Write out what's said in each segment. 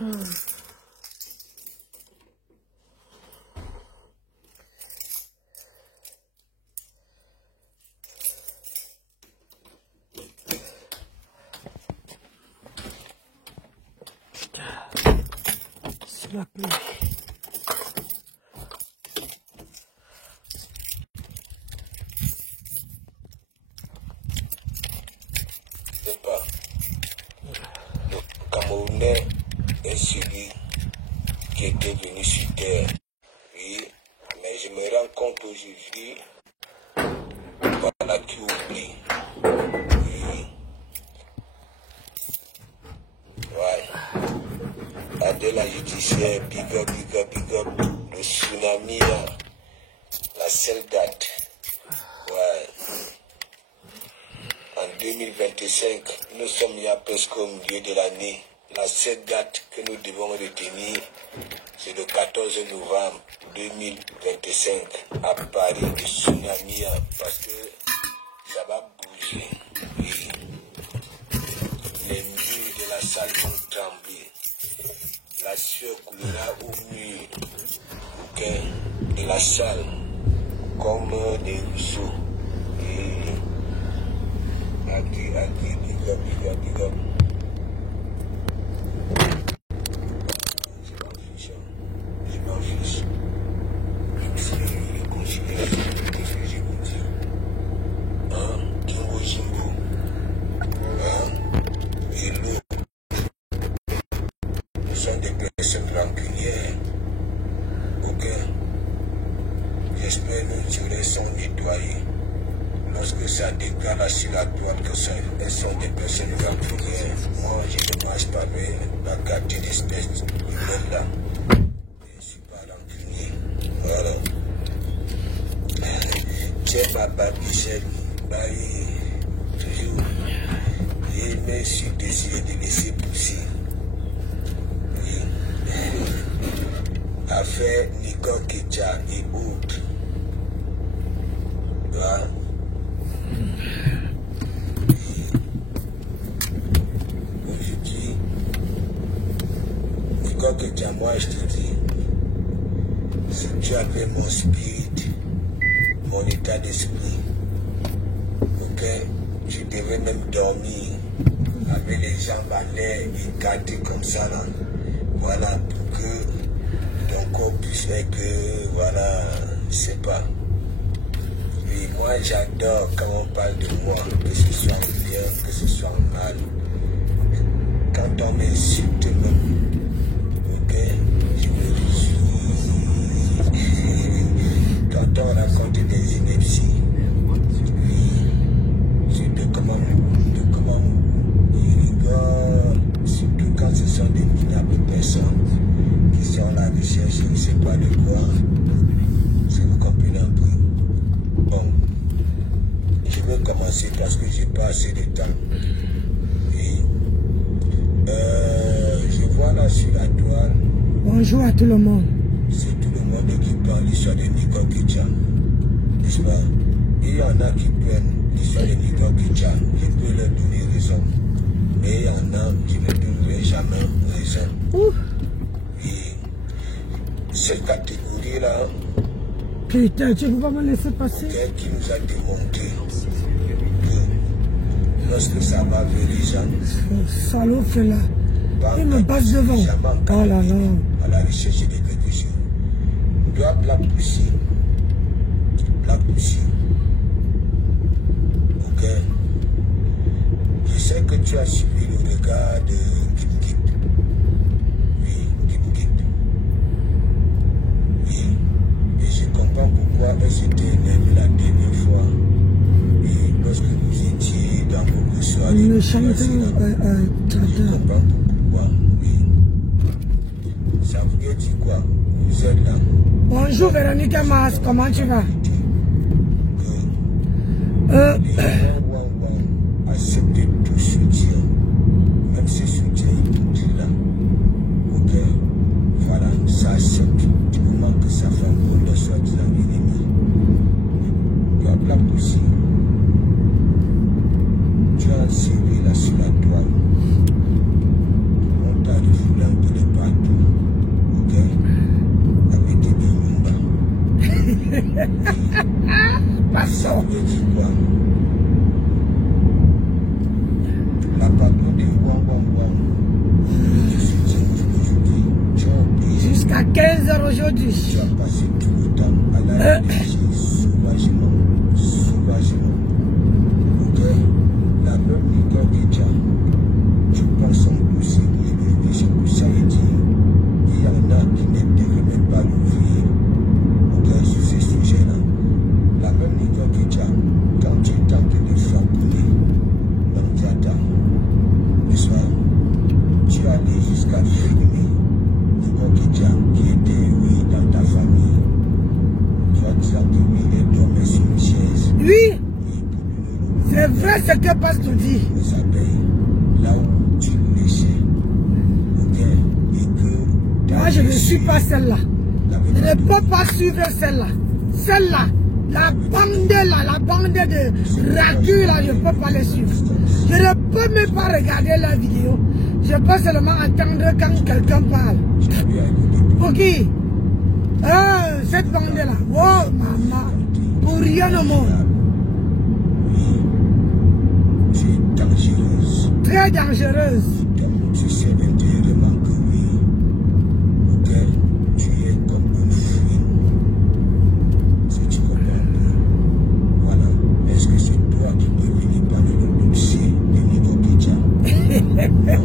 C'est la pluie. C'est pas. Le Camerounais est celui qui était venu sur terre. Oui, mais je me rends compte aujourd'hui, voilà qui oublie. Oui. Ouais. Adela judiciaire, big up, big up, big up. Le tsunami, là, la seule date. Ouais. En 2025, nous sommes il y a presque au milieu de l'année. La seule date que nous devons retenir, c'est le 14 novembre 2025 à Paris, le tsunami, parce que ça va bouger. Oui. Les murs de la salle vont trembler. La sueur coulera au mur de la salle comme des ruisseaux. Et big up, big up, big up. Je m'en fiche. Si je considère qu'est-ce que je vous dis. Hein? Jumbo Jimbo. Hein? Et l'eau. Nous sommes des personnes rancunières. Ok? J'espère nous tirer sans nettoyer. Lorsque ça décale sur la toile, elles sont des personnes rancunières. Moi, je ne marche pas avec la carte d'espèce de là. Je ne suis pas rancunier. Voilà. Tiens ma barbichette, toujours. Je me suis décidé de laisser pousser. Oui. Affaire Nicole Kitcha et autres. Voilà. Aujourd'hui, Nicole Kitcha, moi je te dis, si tu avais mon spirit, mon état d'esprit, ok, tu devais même dormir avec les jambes à l'air écartées comme ça là. Voilà, pour que ton corps puisse faire que, voilà, je sais pas. Oui, moi j'adore quand on parle de moi, que ce soit bien, que ce soit mal. Quand on m'insulte même, ok, je me réjouis. Quand on raconte des inepties, oui, surtout comment ils rigolent, surtout quand ce sont des minables personnes qui sont à la recherche, je ne sais pas de quoi, si vous comprenez un peu. Bon, je vais commencer parce que je n'ai pas assez de temps. Et, je vois là sur la toile. Bonjour à tout le monde. C'est tout le monde qui parle l'histoire de Nicole Kitcha. N'est-ce pas? Et il y en a qui prennent l'histoire de Nicole Kitcha. Je peux leur donner raison. Mais il y en a qui ne donnerai jamais raison. Et cette catégorie-là, putain, tu ne peux pas me laisser passer. Qui nous a démontré que lorsque ça va vers les gens, salaud fait là. Il me passe devant. Oh là là. À la recherche de quelque chose. On doit plaque ici. Plaque ici. Ok. Je sais que tu as suivi le regard de Gip. Oui, Gip. Oui. Et je comprends pourquoi elle s'était énervée la dernière fois. Et lorsque vous étiez dans vos soirées, je comprends pourquoi. Oui. Ça veut dire quoi? Vous êtes là. Bonjour Véronique Mas, comment tu vas? Accepter tout soutien, même ce soutien inutile là. Ok? Voilà, ça accepte du moment que ça fait un bon de soi-disant ennemi. Tu as plat aussi. Tu as servi là sur la toile. On t'a pas de foulard de les partout. Ok? Avec des bimbas. Pas ça. Ça veut dire quoi? La parole de Wang. Je suis dit aujourd'hui. Tu as oublié. Jusqu'à 15 h aujourd'hui. Tu as passé tout le temps à la réfléchir sauvagement. Ok? La même Nicole Kidja, tu penses en plus et le ça veut dire il y en a qui ne devraient même pas l'ouvrir. Ok? Sur ces sujets-là. La même Nicole Kidja, quand tu tentes de frapper Mandiata, le soir, tu es allé jusqu'à filmer Nicole Kidja qui était dans ta famille. Tu as dit à lui, il dormait sur une chaise. Oui, c'est vrai ce que Pasteur dit. Ça paye là où tu le laissais. Ok? Et que. Moi, je ne suis pas celle-là. Je ne peux pas suivre celle-là. Celle-là, la bande de ratus là, je ne peux pas les suivre. Je ne peux même pas regarder la vidéo. Je peux seulement attendre quand quelqu'un parle. Ok? Cette bande-là. Oh, maman. Pour rien au monde. Tu es dangereuse. Très dangereuse. Tu sais intérieurement que oui. Ok? Tu es comme une fille. Si tu comprends bien. Voilà. Est-ce que c'est toi qui peux venir parler de l'autopsie de Nicole Kidja? Non,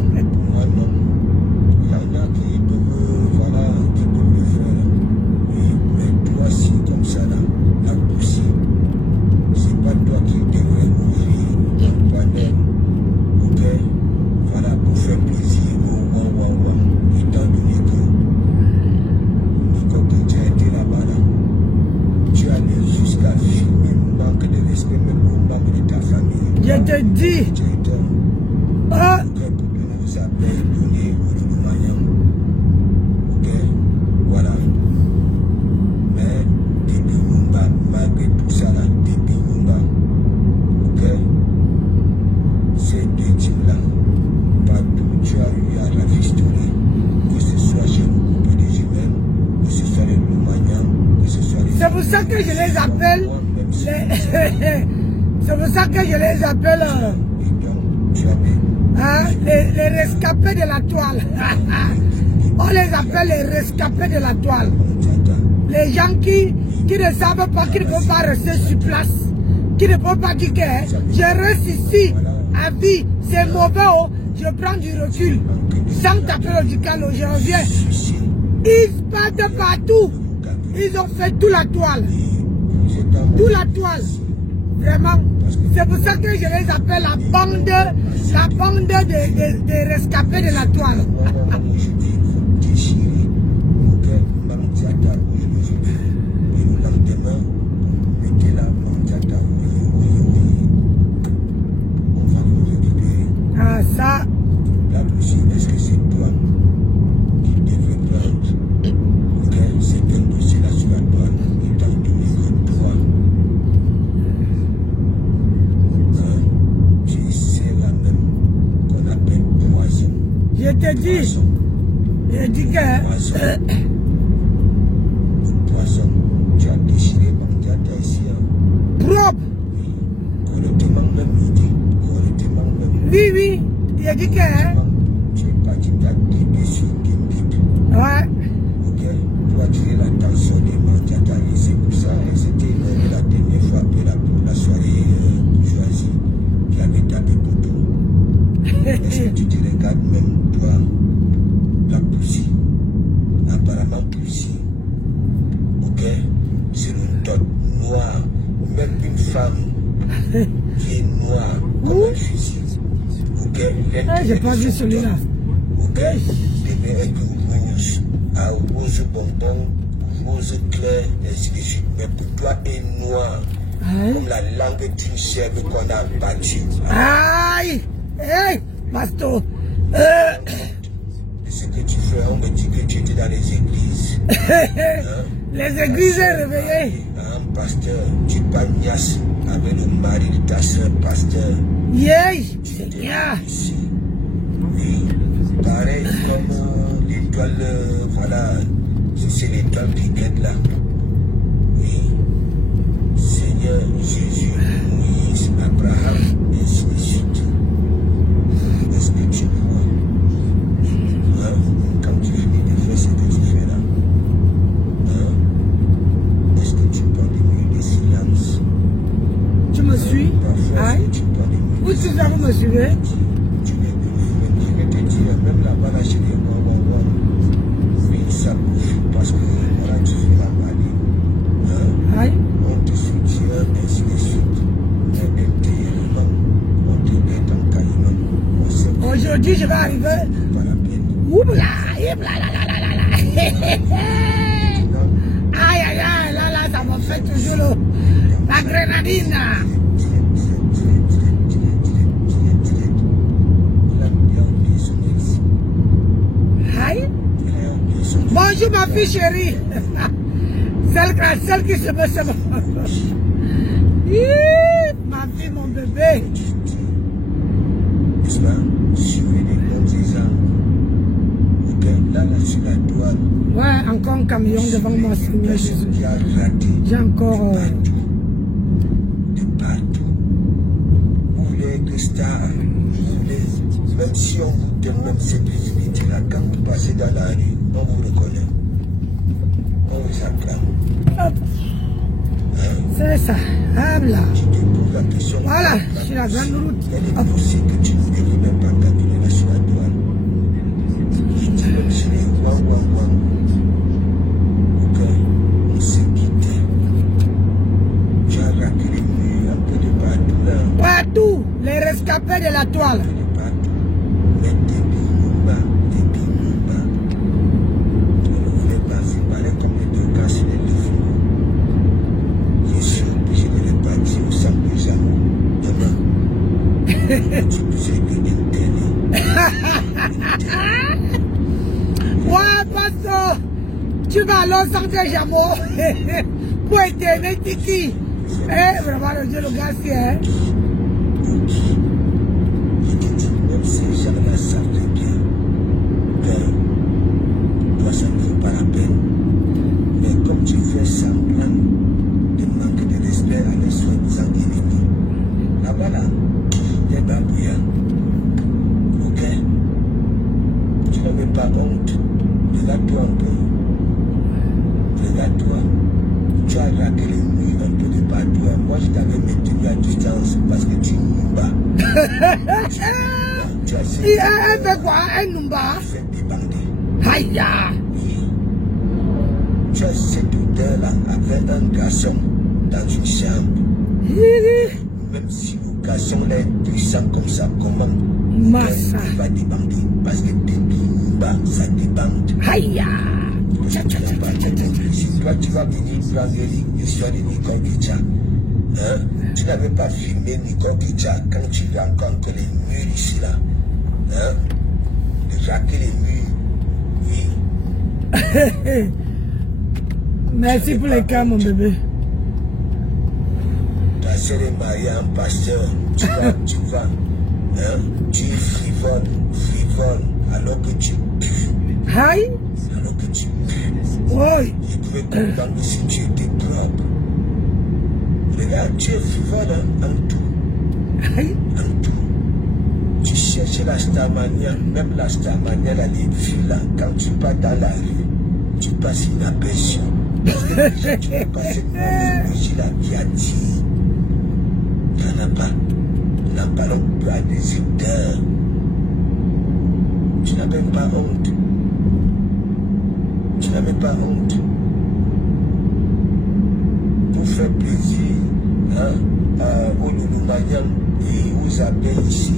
moi non. Il y en a qui peuvent, voilà, qui peuvent le faire. Oui, mais toi, si comme ça là, la poussée, c'est pas toi qui devrais ouvrir un panel. Ok? Voilà, pour faire plaisir au Wang. Étant donné que Nicole Kidja était là-bas là, tu allais jusqu'à filmer le manque de respect même au membre de ta famille. Je te dis. Tu es homme. Oh, Ok, pour donner aux appels, donner au Loumayan. Ok? Voilà. Mais depuis Mumba, malgré tout ça là, depuis Mumba, ok? Ces deux types-là, partout tu as eu à la historique, que ce soit chez le groupe des jumelles, que ce soit les Loumayan, que ce soit les... c'est pour ça que je les appelle. C'est pour ça que je les appelle. Et donc, tu avais... Les rescapés de la toile. On les appelle les rescapés de la toile. Les gens qui ne savent pas, qui ne peuvent pas rester sur place, qui ne peuvent pas dire que je reste ici à vie, c'est mauvais, oh, je prends du recul. Sans taper le ducal, je reviens. Ils partent partout. Ils ont fait toute la toile. Toute la toile. Vraiment. C'est pour ça que je les appelle la bande des rescapés de la toile. Ah, ça. La Russie, est-ce que c'est toi qui devrais prendre? Ok, c'est un dossier là sur la douane, étant donné que toi, tu sais la même qu'on appelle poison. Je te dis. Je dis que. Poison, tu as déchiré Mandiata ici. Propre. Correctement même, il dit. Correctement même. Oui. Je dis que. Tu es parti d'attirer sur Kimbit. Ouais. Ok, pour attirer l'attention des Mandiata, et c'est pour ça, c'était la dernière fois après la soirée choisie, qui avait tapé Bobo. Est-ce que tu te regardes même, toi, la poussie, apparemment poussie, ok, c'est une tête noire, même une femme qui est noire, comme un fusil, ok, J'ai pas vu celui-là. ok, les mains rouges, à rose bonbon, rose clair, ainsi de suite, mais pour toi est noir, comme la langue d'une chèvre qu'on a battue. Aïe! Hey! Pasteur! Ce que tu fais, on me dit que tu étais dans les églises. Les églises réveillées. Un pasteur, tu pagnasse avec le mari de ta soeur, pasteur. Yeah! Tu étais Yeah! ici. Oui. Pareil comme l'étoile, voilà, c'est l'étoile qui guette là. Oui. Seigneur Jésus, Moïse, Abraham, et ainsi de suite. Est-ce que tu vois, hein, quand tu finis de faire ce que tu fais là, hein, est-ce que tu prends des minutes de silence? Tu me suis? Aïe. Où tu vas, vous me suivez? Je vais te dire, même là-bas, là, chez les Wawawa, oui, ça bouffe parce que voilà, tu fais la maline. Hein? Aïe. On te soutient, ainsi de suite. Mais intérieurement, on te met en caïman. Aujourd'hui, je vais arriver. Pas la peine. Oubla, là, aïe, aïe, aïe, là, ça me fait toujours la grenadine. Aïe. Bonjour ma fille chérie. Celle qui se met sur ma fille, mon bébé. N'est-ce pas? Suivez les bons exemples. Ok, là, sur la douane. Ouais, encore un camion devant moi, Seigneur Jésus. J'ai encore... De partout. Vous voulez être star, vous voulez, même si on vous demande cette visibilité-là, quand vous passez dans la rue, on vous reconnaît. On vous acclame. Hop. C'est ça. Hop là. Tu te poses la question. Voilà, sur la grande route. Elle est poussée que tu ne devrais même pas calculer là sur la douane. Même sur les wang. Ok, on s'est quitté. Tu as raqué les murs un peu de partout là. Partout, les rescapés de la toile. Mais des bimba. On ne voulait pas séparer comme les deux cas sur les deux flots. Je suis obligé de les partir au sang de Jamon. Demain, tu peux être intérêt. Ouais, Pastor, tu vas à Los Angeles, Jamon, pour éteindre Tiki. Eh, vraiment, le gars, c'est, hein. Même ces gens-là savent bien que toi, ça ne vaut pas la peine. Mais comme tu fais semblant de manquer de respect à les soi-disant ennemis, là-bas, là, il y a babouillant. Ok? Tu n'as même pas honte. Regarde-toi un peu. Regarde-toi. Tu as raqué les murs un peu de partout. Moi, je t'avais maintenu à distance parce que tu me bats. Elle fait quoi? Elle nous bat? Tu fais des bandits. Aïe! Oui. Tu as cette odeur-là avec un garçon dans une chambre. Même si le garçon est puissant comme ça, comment? Massa. Il va débander parce que des bas, ça débande. Aïe! Si toi tu vas venir prendre l'histoire de Nicole Kicha, hein? Tu n'avais pas filmé Nicole Kicha quand tu rencontres les murs ici là. Hein? De raquer les murs. Oui. Merci pour les cas, mon bébé. Ta sœur est mariée à un pasteur. Tu vas. Hein? Tu frivoles, alors que tu pues. Aïe! Alors que tu pues. Oui. Je pouvais comprendre si tu étais propre. Regarde, tu es frivole en tout. Aïe! En tout. Tu cherches la Starmania, même la Starmania, là, les filles là, quand tu pars dans la rue, tu passes inaperçu. Parce que déjà, tu peux passer une bougie là qui attire. Tu n'en as pas. N'en parlons plus à des éditeurs. Tu n'as même pas honte. Tu n'as même pas honte. Pour faire plaisir aux Loulou-Magnan et aux abeilles ici,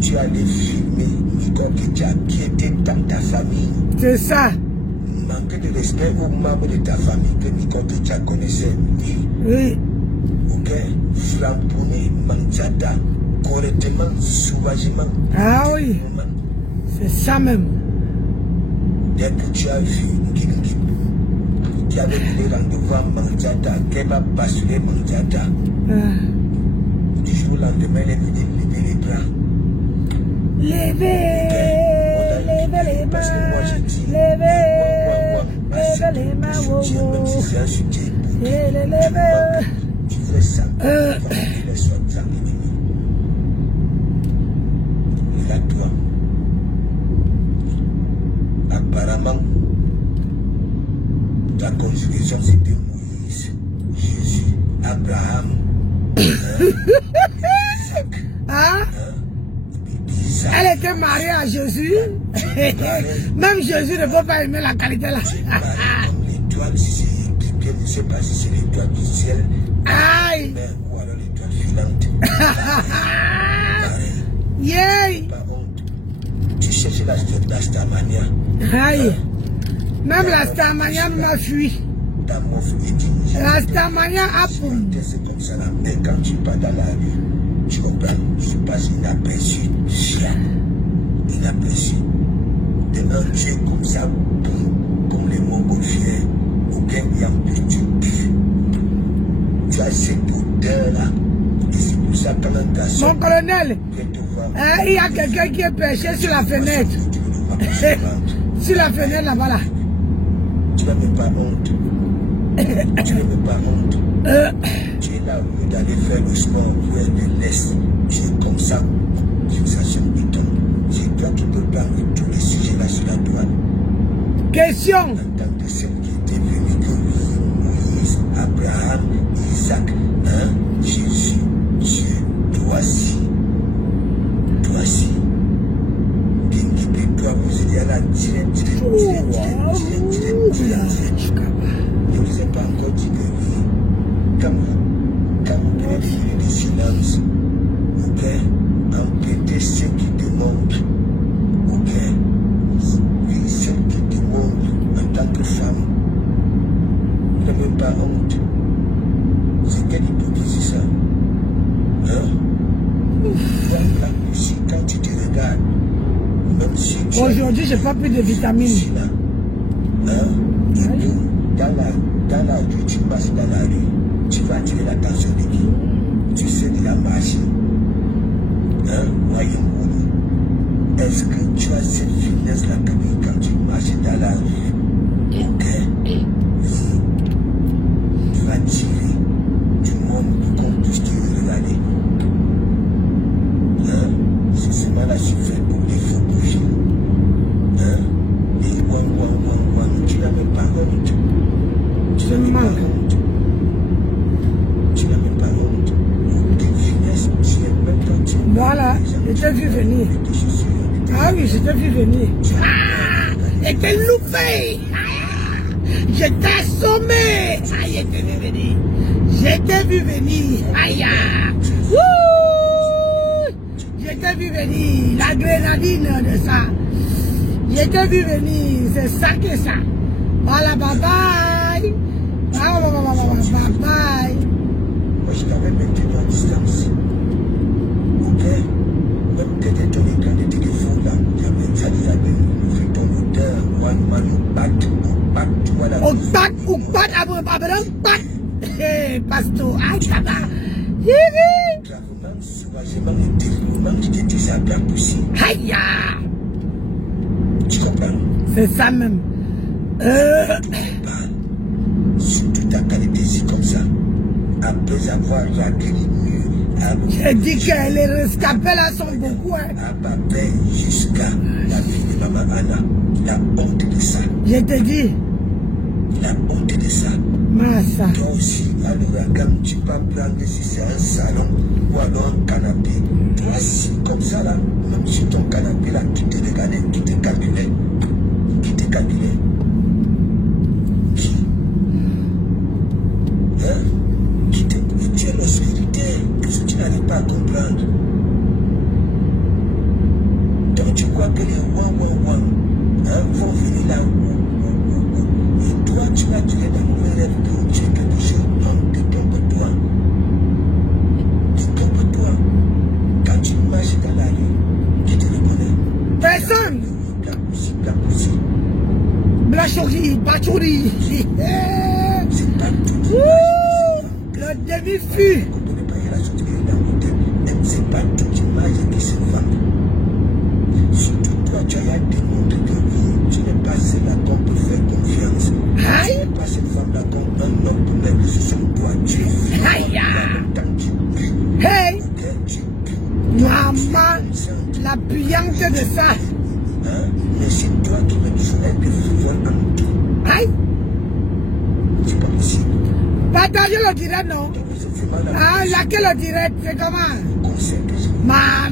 tu allais filmer Nicole Kicha qui était dans ta famille. C'est ça. Manque de respect aux membres de ta famille que Nicole Kicha connaissait. Oui. Ok, flamponné, manchata, correctement, sauvagement. Ah oui. C'est ça même. Dès que tu as vu Ngilingip, qui avait pris rendez-vous à Manchata, qu'elle va basculer Manchata. Du jour au lendemain, elle est venue lever les bras. Lever. soutien, même si c'est un soutien. Tu fais ça, il est soi-disant ennemi. Et là, toi, apparemment, ta conjugation c'était Moïse, Jésus, Abraham, Isaac. Hein? Elle était mariée à Jésus. Même Jésus ne peut pas aimer la qualité là. L'étoile, si c'est je ne sais pas si c'est l'étoile du ciel. Aïe! Ou alors l'étoile filante. Yay! Pas honte. Tu cherches la Starmania. Aïe! Même la Starmania m'a fui. Ta meuf est digne. La Starmania a pour. C'est comme ça là. Mais quand tu pars dans la rue, tu comprends, tu passes inaperçu. Inaperçu. Demain, tu es comme ça, comme les montgolfières. Tu as cette odeur là. Et c'est pour ça que mon colonel, il y a quelqu'un qui est perché sur la fenêtre. Sur la fenêtre là-bas là. Tu n'as même pas honte. Tu n'as même pas honte. Tu es là au lieu d'aller faire le sport, vers le l'est. Tu es comme ça. Sensation béton. C'est toi qui peux parler de tous les sujets là sur la douane. Question. En tant que celle qui était venue de Moïse, Abraham, Isaac, hein, Jésus, Dieu, toi-ci, toi, vous êtes à la direct. Je ne vous ai pas encore dit que oui, comme vous pouvez dire des silences, ok, empêter ceux qui demandent, ok, oui, ceux qui demandent en tant que femme, ne même pas honte. C'est quelle hypocrisie ça? Hein? Là aussi, quand tu te regardes, même si tu aujourd'hui, j'ai pas pris de vitamines. Hein? Dans la rue, tu passes dans la rue, tu vas attirer l'attention de qui? Tu sais de la marche. Hein? Voyons-nous. Est-ce que tu as cette finesse-là quand tu marches dans la rue? Ok? Tu vas tirer du monde pour qu'on puisse te regarder. Hein? C'est seulement là tu fais pour les faux bouger. Hein? Et tu n'as même pas honte. Tu n'as même pas honte. Tu n'as même pas honte. Aucune finesse, tu n'es même pas honte. Voilà, je t'ai vu venir. Ah oui, je t'ai vu venir. J'étais loupé. J'étais assommé. Je t'ai vu venir. Je t'ai vu venir. Aïe. Je t'ai vu venir. La grenadine de ça. Je t'ai vu venir. C'est ça que ça. Voilà, bye bye. Bye bye. Moi, je t'avais maintenu à distance. Ok? Même que tu es ton écran de téléphone là, ça les a fait ton odeur. Moi, au bac, tu vois la au bac, hey, pasteur, aïe, tata. Gravement, sauvagement et terriblement, tu t'es déjà bien poussé. Aïe. Tu comprends? C'est ça même. Surtout ta qualité ici comme ça. Après avoir raqué les murs. J'ai dit que les rescapés là sont beaucoup. Hein. Ababé jusqu'à la fille de maman Anna. La honte de ça. Je te dis. La honte de ça. Massa. Toi aussi, alors comme tu peux prendre si c'est un salon ou alors un canapé. Toi aussi, comme ça là, même sur ton canapé là, tu te regardais, tu te calculais. Qui te calculait? Qui? Hein? Qui te... Tu es l'obscurité. Qu'est-ce que tu n'arrives pas à comprendre? Donc tu crois que les ouin, vont venir là. Et toi, tu vas tirer dans mauvais rêve de tu es quelque chose. Non, détrompe-toi. Détrompe-toi. Quand tu marches dans la rue, qui te reconnaît? Personne. Blachouri. C'est pas tout. Le demi-fût. C'est pas toute image qui se vend. Surtout toi, tu as démontré que tu n'es pas celle à qui on peut faire confiance. Tu n'es pas celle La puante de ça. Hein? Mais c'est toi qui me dis que frivole en tout. Aïe. C'est pas possible. Partagez le direct, non? Ah, laquelle le direct, c'est comment? Ma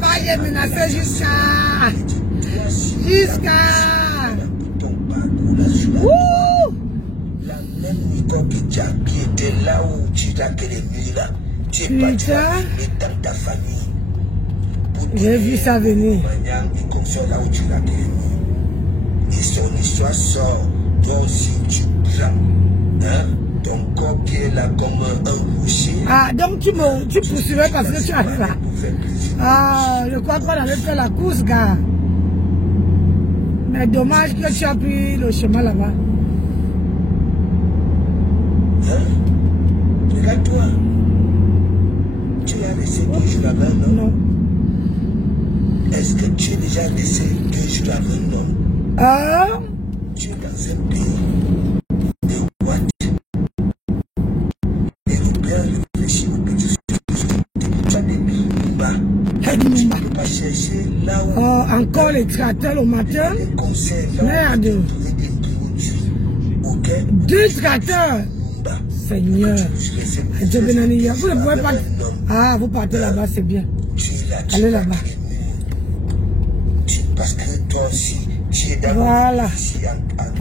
paille est menacée jusqu'à... Ouh! La même Nicole qui était là où tu as que les nuits là. Tu es parti dans ta famille. J'ai vu ça venir. Et comme ça, là où tu l'as guéri. Et son histoire sort. Toi aussi, tu prends. Hein? Ton corps qui est là comme un rocher. Ah, donc tu poursuivais parce que tu arrives là. Ah, je crois qu'on avait fait la course, gars. Mais dommage que tu as pris le chemin là-bas. Hein? Regarde-toi. Tu as laissé 2 jours là-bas, non? Non. Est-ce que tu es déjà laissé 2 jours là-bas, non? Ah? Tu es dans un pays de what? Et le père réfléchit au que tu as des Lumumba. Tu ne peux pas chercher là où... Oh, encore les tracteurs au matin? Les conseils là Merde. où tu as des produits. Ok? 2 tracteurs. Seigneur. Vous ne pouvez pas... Ah, vous partez là-bas, c'est bien. Allez là-bas. Parce que toi aussi, tu es dans voilà.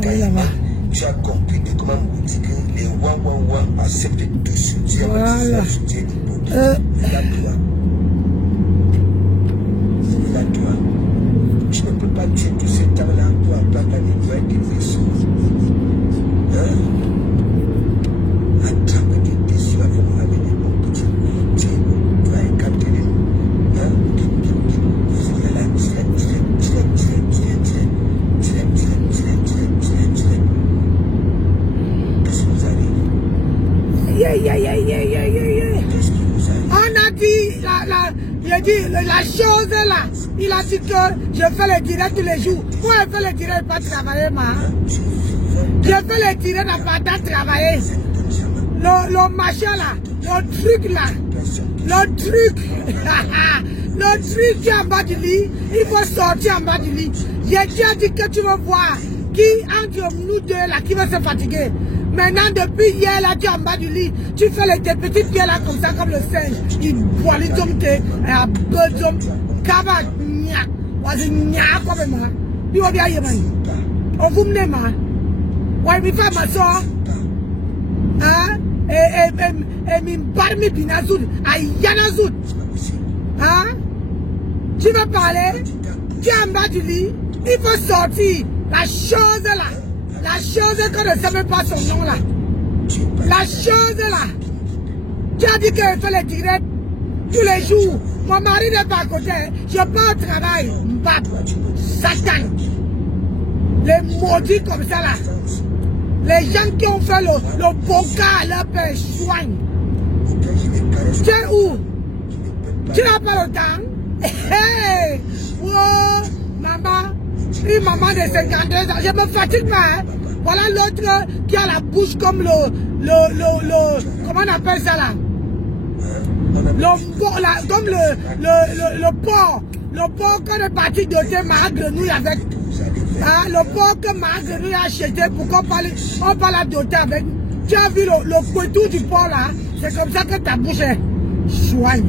Allez là-bas. Tu as compris que comment vous dites que les Wawawa acceptent de soutien. Voilà. Regarde-toi. Regarde-toi. Tu ne peux pas tuer tout ce temps-là pour attendre à nettoyer quelque chose. Hein? Attrape des déçus avec moi, avec des bons petits. Tu vas écarter les noms. Hein? Qu'est-ce qui vous arrive? Qu'est-ce qui vous arrive? On a dit, la chose là. Il a dit que je fais le direct tous les jours. Moi, je fais le direct, pas travailler, ma. Je fais le direct, n'a pas travailler. Le machin là, le truc là, le truc qui est en bas du lit, il faut sortir en bas du lit. J'ai déjà dit que tu vas voir qui entre nous deux là, qui va se fatiguer. Maintenant, depuis hier là, tu es en bas du lit, tu fais tes petits pieds là comme ça, comme le singe. Il boit les tombes, et à besoin, kaba, nya, wazi nya, comme moi. Puis on vient y aller. On vous menez, ma. Ouais, mais fais ma soeur. Hein? Et mi barmi binazoud, ayanazoud. Hein? Tu vas parler, tu es en bas du lit, il faut sortir. La chose là, la chose qu'on ne savait pas son nom là. La chose là. Tu as dit qu'elle fait le direct tous les jours. Mon mari n'est pas à côté, je pars au travail. Mbap, Satan. Les maudits comme ça là. Les gens qui ont fait le boca à leur père soigne. Tu es où? Tu n'as pas le temps? Hey! Oh, maman. Une maman de 52 ans. Je me fatigue pas. Hein? Voilà l'autre qui a la bouche comme comment on appelle ça là? Comme le porc. Le porc qu'on est parti doter ma grenouille avec. Ah, le porc que ma grenouille a acheté pour qu'on parle à doter avec. Tu as vu le poitou du porc là? C'est comme ça que ta bouche est soigne.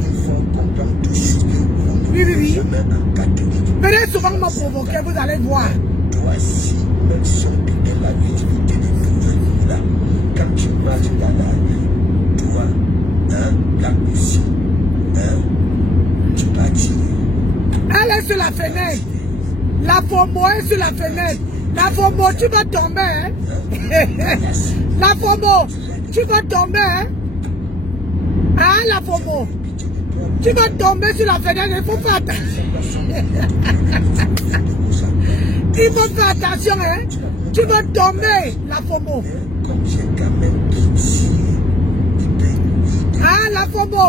Oui, oui, oui. Venez souvent me provoquer, vous allez voir. Toi, si même si on te donne la visibilité de tout là, quand tu marches dans la rue, toi, hein, la musique, hein, tu peux attirer. Elle est sur la fenêtre. La FOMO est sur la fenêtre. La FOMO, tu vas tomber, hein? La FOMO, tu vas tomber, hein? Hein, la FOMO? Tu vas tomber sur la fenêtre, il faut faire attention. Il faut faire attention, hein? Tu vas tomber, la FOMO. Ah, la FOMO.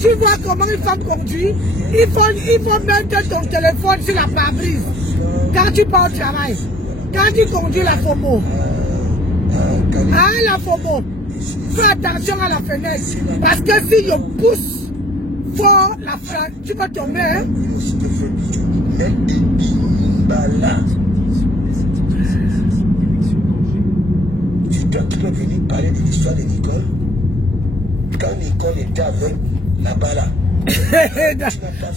Tu vois comment une femme conduit? Il faut mettre ton téléphone sur la pare-brise. Quand tu pars au travail. Quand tu conduis la FOMO. Ah, la FOMO. Fais attention à la fenêtre. Parce que si je pousse fort, tu vas tomber. Hein? Tu peux venir parler de l'histoire de Nicole. Quand Nicole était avec là-bas là.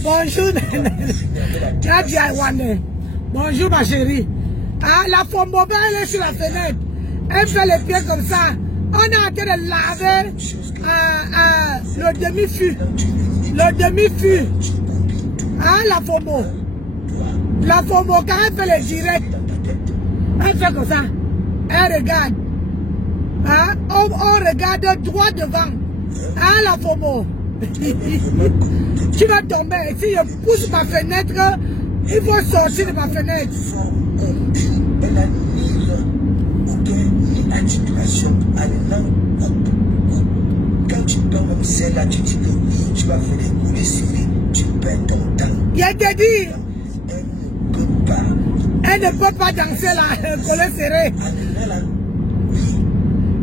Bonjour. Bonjour ma chérie. Ah, la Fombo, elle est sur la fenêtre. Elle fait les pieds comme ça. On est en train de laver le demi-fût. Le demi-fût. Ah, la Fombo. La Fombo, quand elle fait les directs, elle fait comme ça. Elle regarde. Ah, on regarde droit devant. Ah, la Fombo. Tu vas tomber. Si je pousse ma fenêtre, il faut sortir de ma fenêtre. Elle a ni la situation, quand tu tombes comme celle-là, tu dis que oui, tu vas faire des coups de série, tu perds ton temps. Il a été dit. Elle ne peut pas. Elle ne peut pas danser là, le collet serré.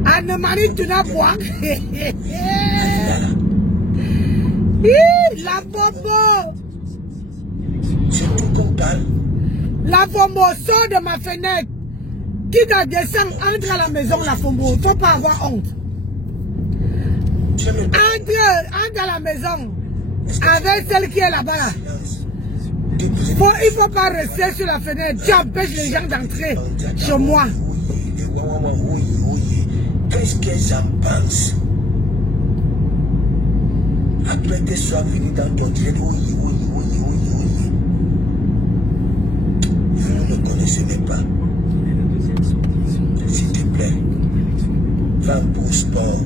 Anne-Marie, tu n'as pas. La Fombo. C'est tout qu'on parle. La Fombo sort de ma fenêtre. Qui doit descendre, entre à la maison, la Fombo. Il ne faut pas avoir honte. Entre à la maison. Avec celle qui est là-bas. Là. Il ne faut pas rester sur la fenêtre. Tu empêches les gens d'entrer chez moi. Qu'est-ce que j'en pense? Après que tu sois venu dans ton direct, oui. Vous ne connaissez même pas. S'il te plaît, va pour sport.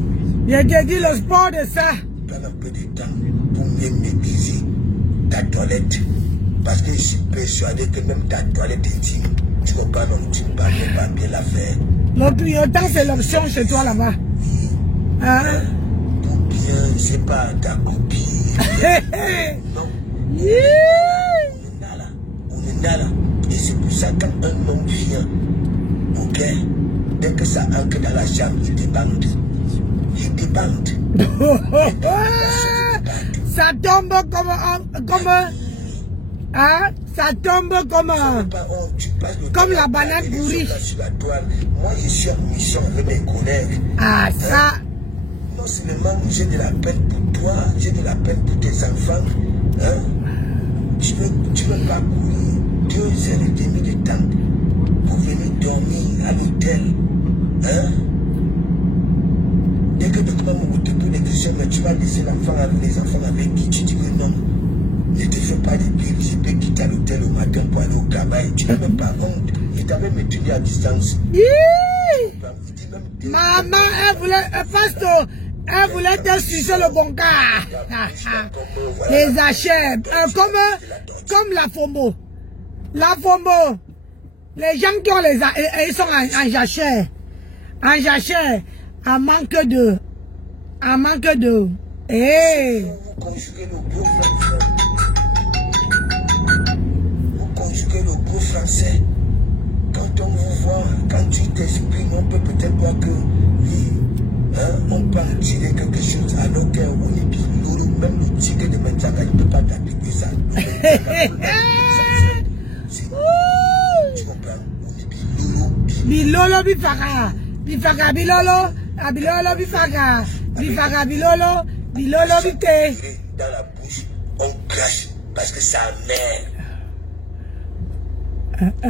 Je te dis le sport de ça. Prends un peu de temps pour mieux maîtriser ta toilette. Parce que je suis persuadé que même ta toilette intime, tu ne peux pas bien la faire. Le clignotant, c'est l'option chez toi là-bas. Hein? Ou bien, c'est pas ta copine. Non. On est là. Et c'est pour ça quand un homme vient, ok, dès que ça entre dans la chambre, il débande. Ça tombe comme hein? Ça tombe comme la banane pourrie. Moi, je suis en mission avec mes collègues. Ah, ça. Non seulement j'ai de la peine pour toi, j'ai de la peine pour tes enfants. Hein? Tu veux pas courir 2h30 de temps pour venir dormir à l'hôtel. Hein? Dès que tu commences à te poser des questions, mais tu vas laisser les enfants avec qui tu dis que non. Ne te fais pas des billes, je peux quitter l'hôtel au matin pour aller au travail. Tu n'as même pas honte. Il t'a même étudié à distance. Maman, elle voulait te sucer le bon gars. Les achètes. Comme la Fombo. La Fombo. Les gens qui ont ils sont en jachère. En jachère. En manque de. Hey. Vous conjuguez le beau français. Quand on vous voit, quand tu t'exprimes, on peut peut-être voir que oui, hein, on peut en tirer quelque chose. Alors qu'on est bien lourd, même le tigre de Menzaga, il ne peut pas t'appliquer ça. Tu comprends? On est bien lourd. Bilolo, bifaka. Bifaka, bilolo. Bilolo, bifaka. Bifaka, bilolo. Bilolo, bite. Dans la bouche, on crache parce que ça merde.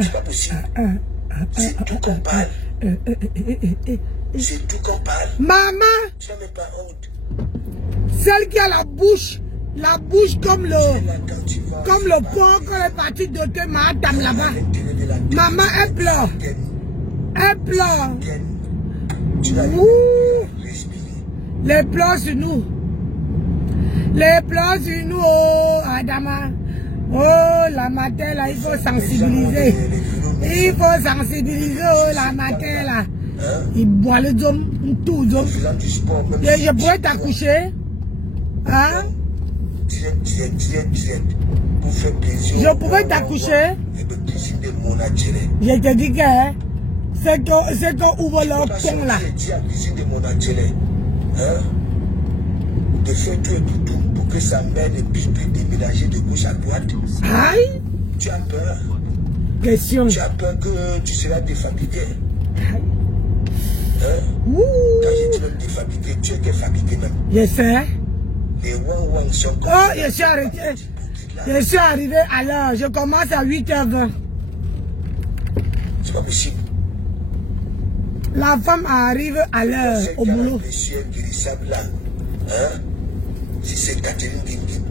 C'est pas possible. C'est tout qu'on parle. C'est tout qu'on parle. Maman, Tu n'as même pas honte. celle qui a la bouche comme le porc quand elle est partie doter ma dame là-bas. Maman, elle pleure. Elle pleure. Les pleurs sur nous. Les pleurs sur nous, oh Adama. Oh, la matin là, il faut sensibiliser. Il faut sensibiliser, oh, la matin là. Il boit le dôme, tout dôme. Je pourrais t'accoucher. Hein? Je pourrais t'accoucher. Je te dis que c'est qu'on ouvre leur pont là. De faire tout et tout pour que sa mère ne puisse plus déménager de gauche à droite. Aïe. Tu as peur. Question. Tu as peur que tu seras défabriqué. Aïe. Hein? Quand je dis même défabriqué, tu es fabriqué même. Je sais. Les Wang sont comme Oh, je suis arrêté. Je suis arrivé à l'heure. Je commence à 8h20. C'est pas possible. La femme arrive à l'heure au boulot. Monsieur guérissable là, hein? Si c'est Catherine Gindi,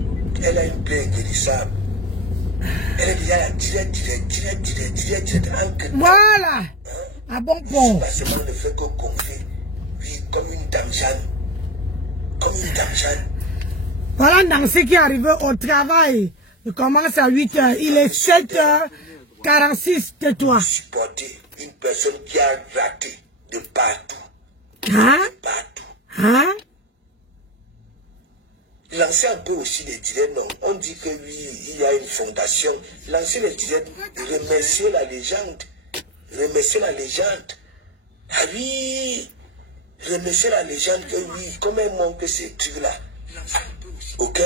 elle a une plaie guérissable. Elle est déjà là, direct. Voilà. À bon pont. Pas seulement ne fait que gonfler. Oui, comme une dame Jeanne. Comme une dame Jeanne. Voilà Nancy qui est arrivé au travail. Il commence à 8h. Il est 7h46 de toi. Supporter une personne qui a raté de partout. Hein? De partout. Hein? Lancer un peu aussi les directs, non. On dit que oui, il y a une fondation. Lancer les directs, remercier la légende. Remercier la légende. Ah oui, remercier la légende que oui, comme elle manque ces trucs-là. Ok,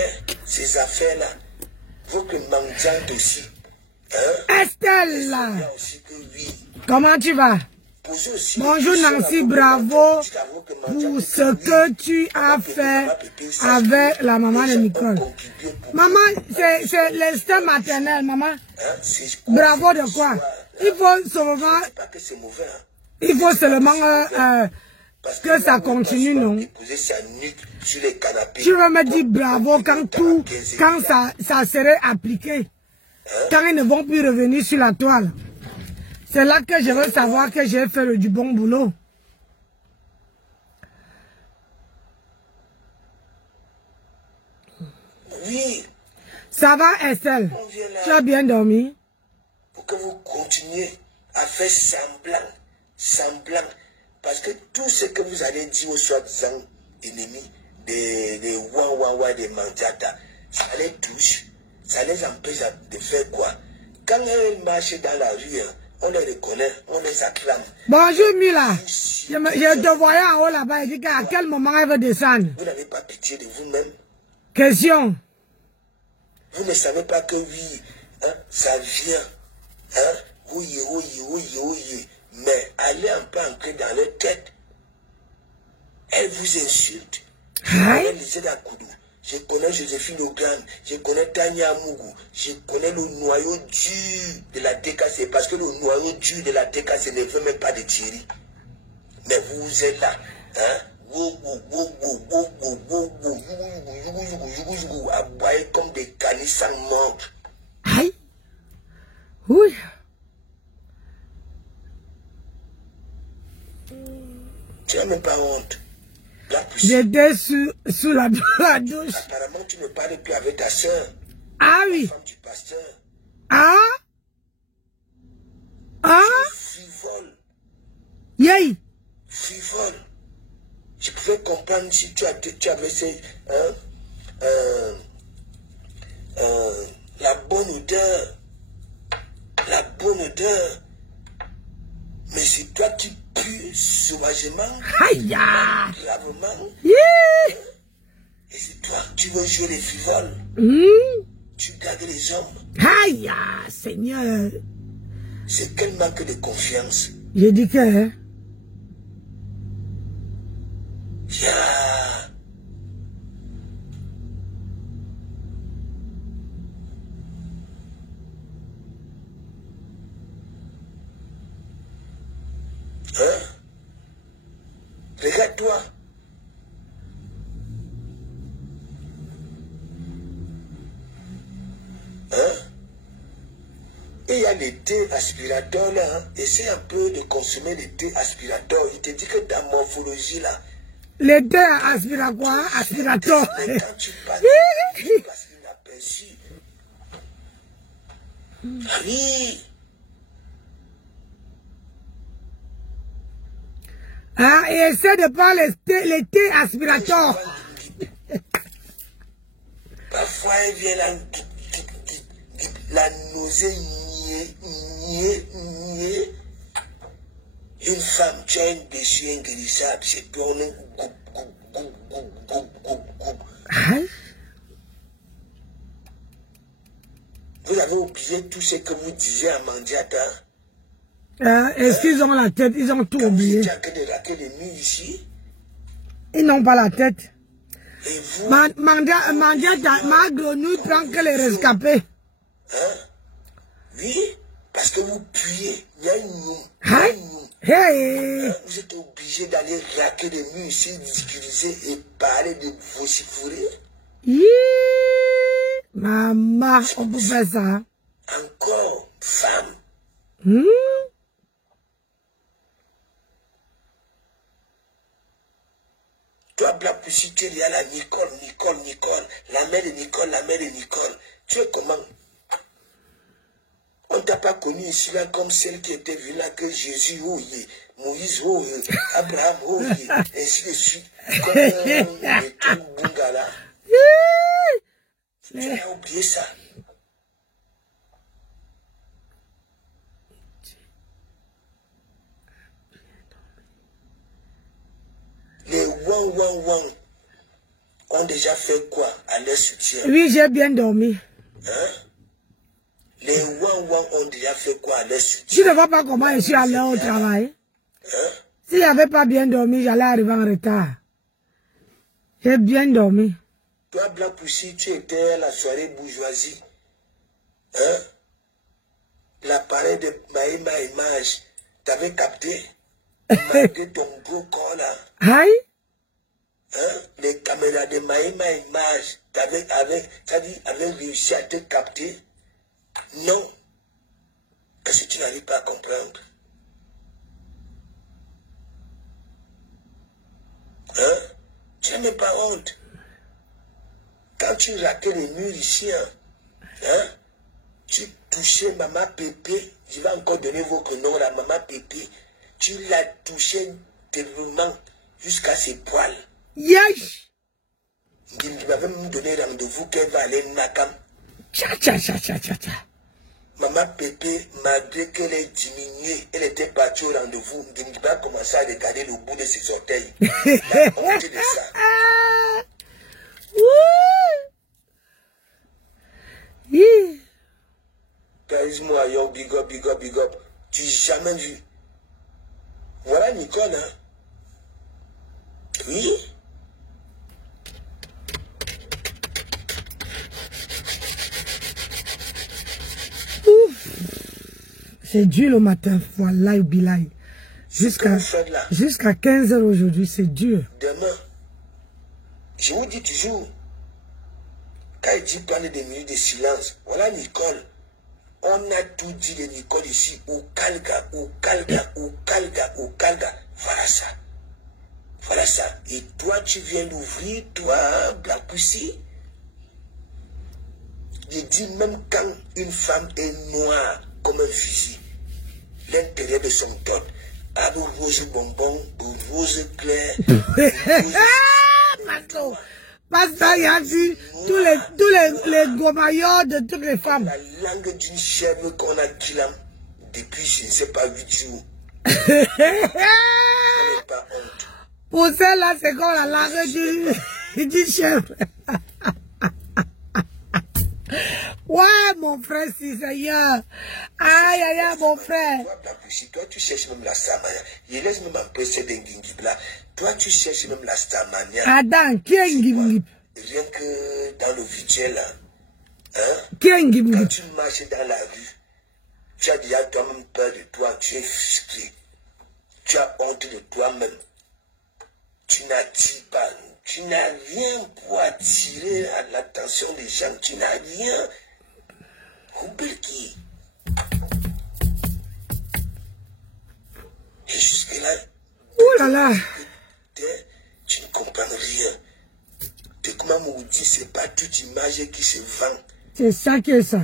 ces affaires-là. Faut que Mandiante aussi. Hein? Estelle, Aussi que oui. comment tu vas? Bonjour Nancy, bravo pour ce que tu as fait avec la maman de Nicole. Maman, c'est l'instinct maternel, maman. Bravo de quoi? Il faut seulement que ça continue, non? Tu vas me dire bravo quand ça serait appliqué. Quand ils ne vont plus revenir sur la toile. C'est là que je veux savoir que j'ai fait du bon boulot. Oui. Ça va, Estelle? Tu as bien dormi? Pour que vous continuiez à faire semblant. Parce que tout ce que vous allez dire aux soi-disant ennemis, des Wawawa, des Mandiata, ça les touche. Ça les empêche de faire quoi? Quand elles marchent dans la rue, on les reconnaît, on les acclame. Bonjour Mila. Je te voyais en haut là-bas. Il dit à quel moment elle veut descendre. Vous n'avez pas pitié de vous-même. Question. Vous ne savez pas que oui, hein, ça vient. Hein? Oui. Mais allez un peu entrer dans leur tête. Elle vous insulte. Je connais Joséphine Legrand, je connais Tania Amougou, je connais le noyau dur de la TKC, parce que le noyau dur de la TKC ne veut même pas de Thierry. Mais vous êtes là, hein? Aboyer comme des canis sans mort. Aïe! Oui! Tu n'as même pas honte. J'étais sous la douche. Apparemment, tu ne parles plus avec ta soeur. Ah oui. La femme du pasteur. Ah. Ah. Frivole. Yay. Frivole. Je pouvais comprendre si tu avais ces, la bonne odeur. La bonne odeur. Mais c'est toi qui pues sauvagement, aïe, gravement. Yeah. Et c'est toi qui veux jouer les frivoles. Tu gardes les hommes. Aïe, Seigneur. C'est quel manque de confiance. J'ai dit que... Hein? Yeah. Hein? Regarde-toi. Hein? Et il y a les thés aspirateurs là. Hein? Essaye un peu de consommer les thés aspirateurs. Il te dit que ta morphologie là. Les thés aspirateurs. Aspirateur. Quand tu passes inaperçu. Oui. Ah, et essaie de prendre les thés aspirateurs. Parfois, elle vient là, la nausée, une femme, tu as une blessure inguérissable, c'est pour nous. Vous avez oublié tout ce que vous disiez à Mandiata. Est-ce qu'ils ont la tête? Ils ont tout oublié. Il y a que de raquer les murs ici. Ils n'ont pas la tête. Et vous... Mandiata, ma grenouille prend que les rescapés. Hein? Oui, parce que vous puez. Hein? Hey. Vous êtes obligé d'aller raquer les murs ici, discuter et parler de vociférer. Maman, on peut faire ça. Encore, femme. Toi, Black Pussy, tu es lié à la Nicole, la mère de Nicole. Tu es comment? On ne t'a pas connu ici là comme celle qui était venue là que Jésus, Moïse, Abraham, ainsi de suite. Comme tout Bungala. Tu as oublié ça. Les Wang ont déjà fait quoi à leur soutien? Oui, j'ai bien dormi. Hein? Les Wang ont déjà fait quoi à leur soutien? Je ne vois pas comment je suis allé au travail. Hein? Si je n'avais pas bien dormi, j'allais arriver en retard. J'ai bien dormi. Toi, Black Pussy, tu étais à la soirée bourgeoisie. Hein? L'appareil de Maïma Image, t'avais capté? Malgré ton gros corps là. Aïe? Hein? Les caméras de Maïma Image, t'avais réussi à te capter? Non. Est-ce que tu n'arrives pas à comprendre? Hein? Tu n'as même pas honte. Quand tu raquais les murs ici, hein? Tu touchais Maman Pépé, je vais encore donner votre nom à Maman Pépé, tu l'as touché tellement jusqu'à ses poils. Yes! Il m'avait même donné rendez-vous qu'elle va aller Nakam. Tcha. Maman Pépé, malgré qu'elle ait diminué, elle était partie au rendez-vous. Il va commencer à regarder le bout de ses orteils. La honte de ça. Charisme, yo, big up. Tu n'as jamais vu. Voilà Nicole, hein? Oui? C'est dur le matin, voilà, bilaï. Jusqu'à 15h aujourd'hui, c'est dur. Demain, je vous dis toujours, quand il dit prendre des minutes de silence, voilà Nicole. On a tout dit de Nicole ici, au Calga. Voilà ça. Et toi, tu viens d'ouvrir, toi, Black Pussy. Je dis même quand une femme est noire comme un fusil, l'intérieur de son corps, à de rose bonbon, de rose clair, Pasteur, il a dit tous les gomaillots de toutes les femmes. La langue d'une chèvre qu'on a killé depuis, je ne sais pas, 8 jours. Pas honte. Pour celle-là, c'est comme la langue d'une chèvre. Ouais, mon frère, si Seigneur. Aïe, mon frère. Toi, tu cherches même la Samania. Il laisse même un peu ces Ngingib là. Toi, tu cherches même la Samania. Adam, qui est Ngingib? Rien que dans le visuel là. Hein? Qui est Ngingib? Quand tu marches dans la rue, tu as déjà toi-même peur de toi. Tu es frustré. Tu as honte de toi-même. Tu n'attires pas. Tu n'as rien pour attirer l'attention des gens. Tu n'as rien. Oublie qui. Et jusque-là. Oh là là. Tu ne comprends rien. Et comment maudit, c'est pas toute image qui se vend. C'est ça qui est ça.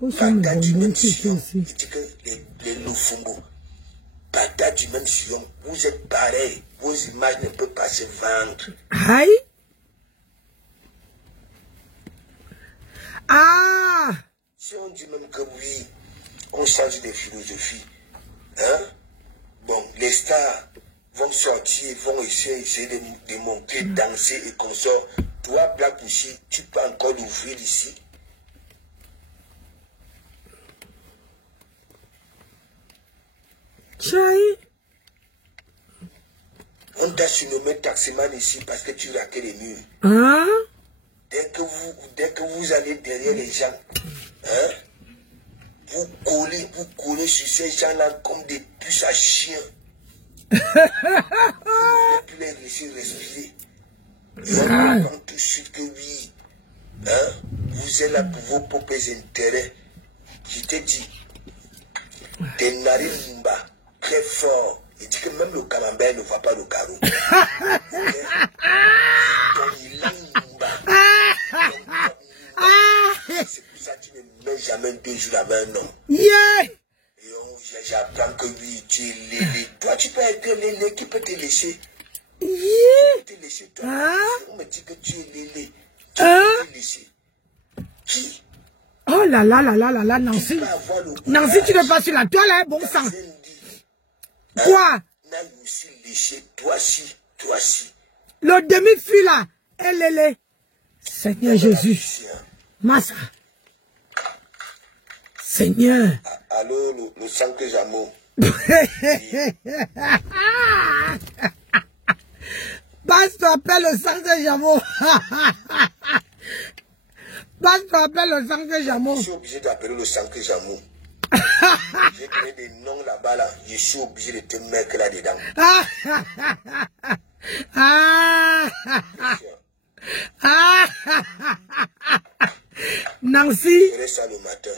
Patate du même sillon. Il dit que les loufoumbo. Patate du même sillon. Vous êtes pareil. Vos images ne peuvent pas se vendre. Aïe. Ah. Si on dit même que oui, on change de philosophie. Hein? Bon, les stars vont sortir, vont essayer de monter, danser et consorts. Toi, Black Pussy, tu peux encore l'ouvrir ici. On t'a surnommé taximan ici parce que tu raquais les murs. Hein? Dès que vous allez derrière les gens, hein, vous collez sur ces gens-là comme des puces à chien. Vous ne pouvez plus les laisser respirer. Et on comprend tout de suite que oui, hein, vous êtes là pour vos propres intérêts. Je t'ai dit, tes narines bas, très fort. Il dit que même le camembert ne voit pas le carreau. C'est pour ça que tu ne mets jamais 2 jours avec un homme. Yeah! Et j'apprends que oui, tu es lélé. Toi, tu peux être lélé, qui peut te laisser? Yeah! Qui peut te laisser, toi? On me dit que tu es lélé. Qui peut te laisser? Qui? Oh là là là là là là, Nancy. Nancy, tu n'es pas sur la toile, hein, bon sang. Quoi? Toi-ci. Le demi-fil là, elle est. Seigneur Jésus. Massa. Seigneur. Allô, le sang que j'aime. Pasteur appelle le sang que j'aime. Pasteur appelle le sang que j'aime. Je suis obligé d'appeler le sang que j'aime. J'ai donné des noms là-bas, là. Je suis obligé de te mettre là-dedans. Nancy. Je ferai ça le matin.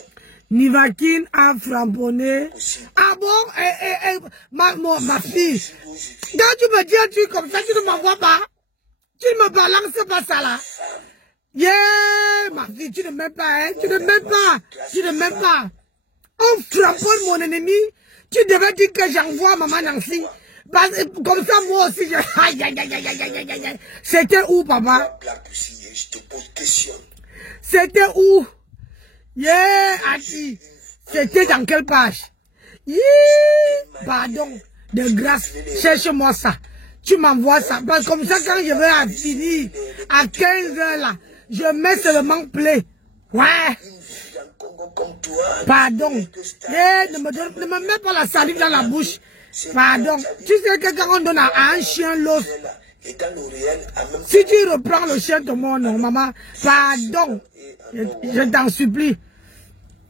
Nivakin a framponné. Ah bon? Ma fille. Quand tu me dis un truc comme ça, tu ne m'envoies pas. Tu ne me balances pas ça là. Yeah, ma fille, tu ne m'aimes pas, hein? Tu ne m'aimes pas. Tu ne m'aimes pas. On framponne mon ennemi. Tu devais dire que j'envoie maman Nancy. Comme ça, moi aussi, aïe, aïe, aïe, aïe, aïe, aïe, aïe, aïe. C'était où, papa? Je te pose question. C'était où? Yeah, Ati. C'était dans quelle page? Yeah, pardon. De grâce, cherche-moi ça. Tu m'envoies ça. Parce que comme ça, quand je vais finir à 15 h là, je mets seulement play. Ouais. Pardon. Yeah, ne me mets pas la salive dans la bouche. Pardon. Tu sais que quand on donne à un chien l'os, si tu reprends le chien de mon nom, maman, pardon. Je t'en supplie.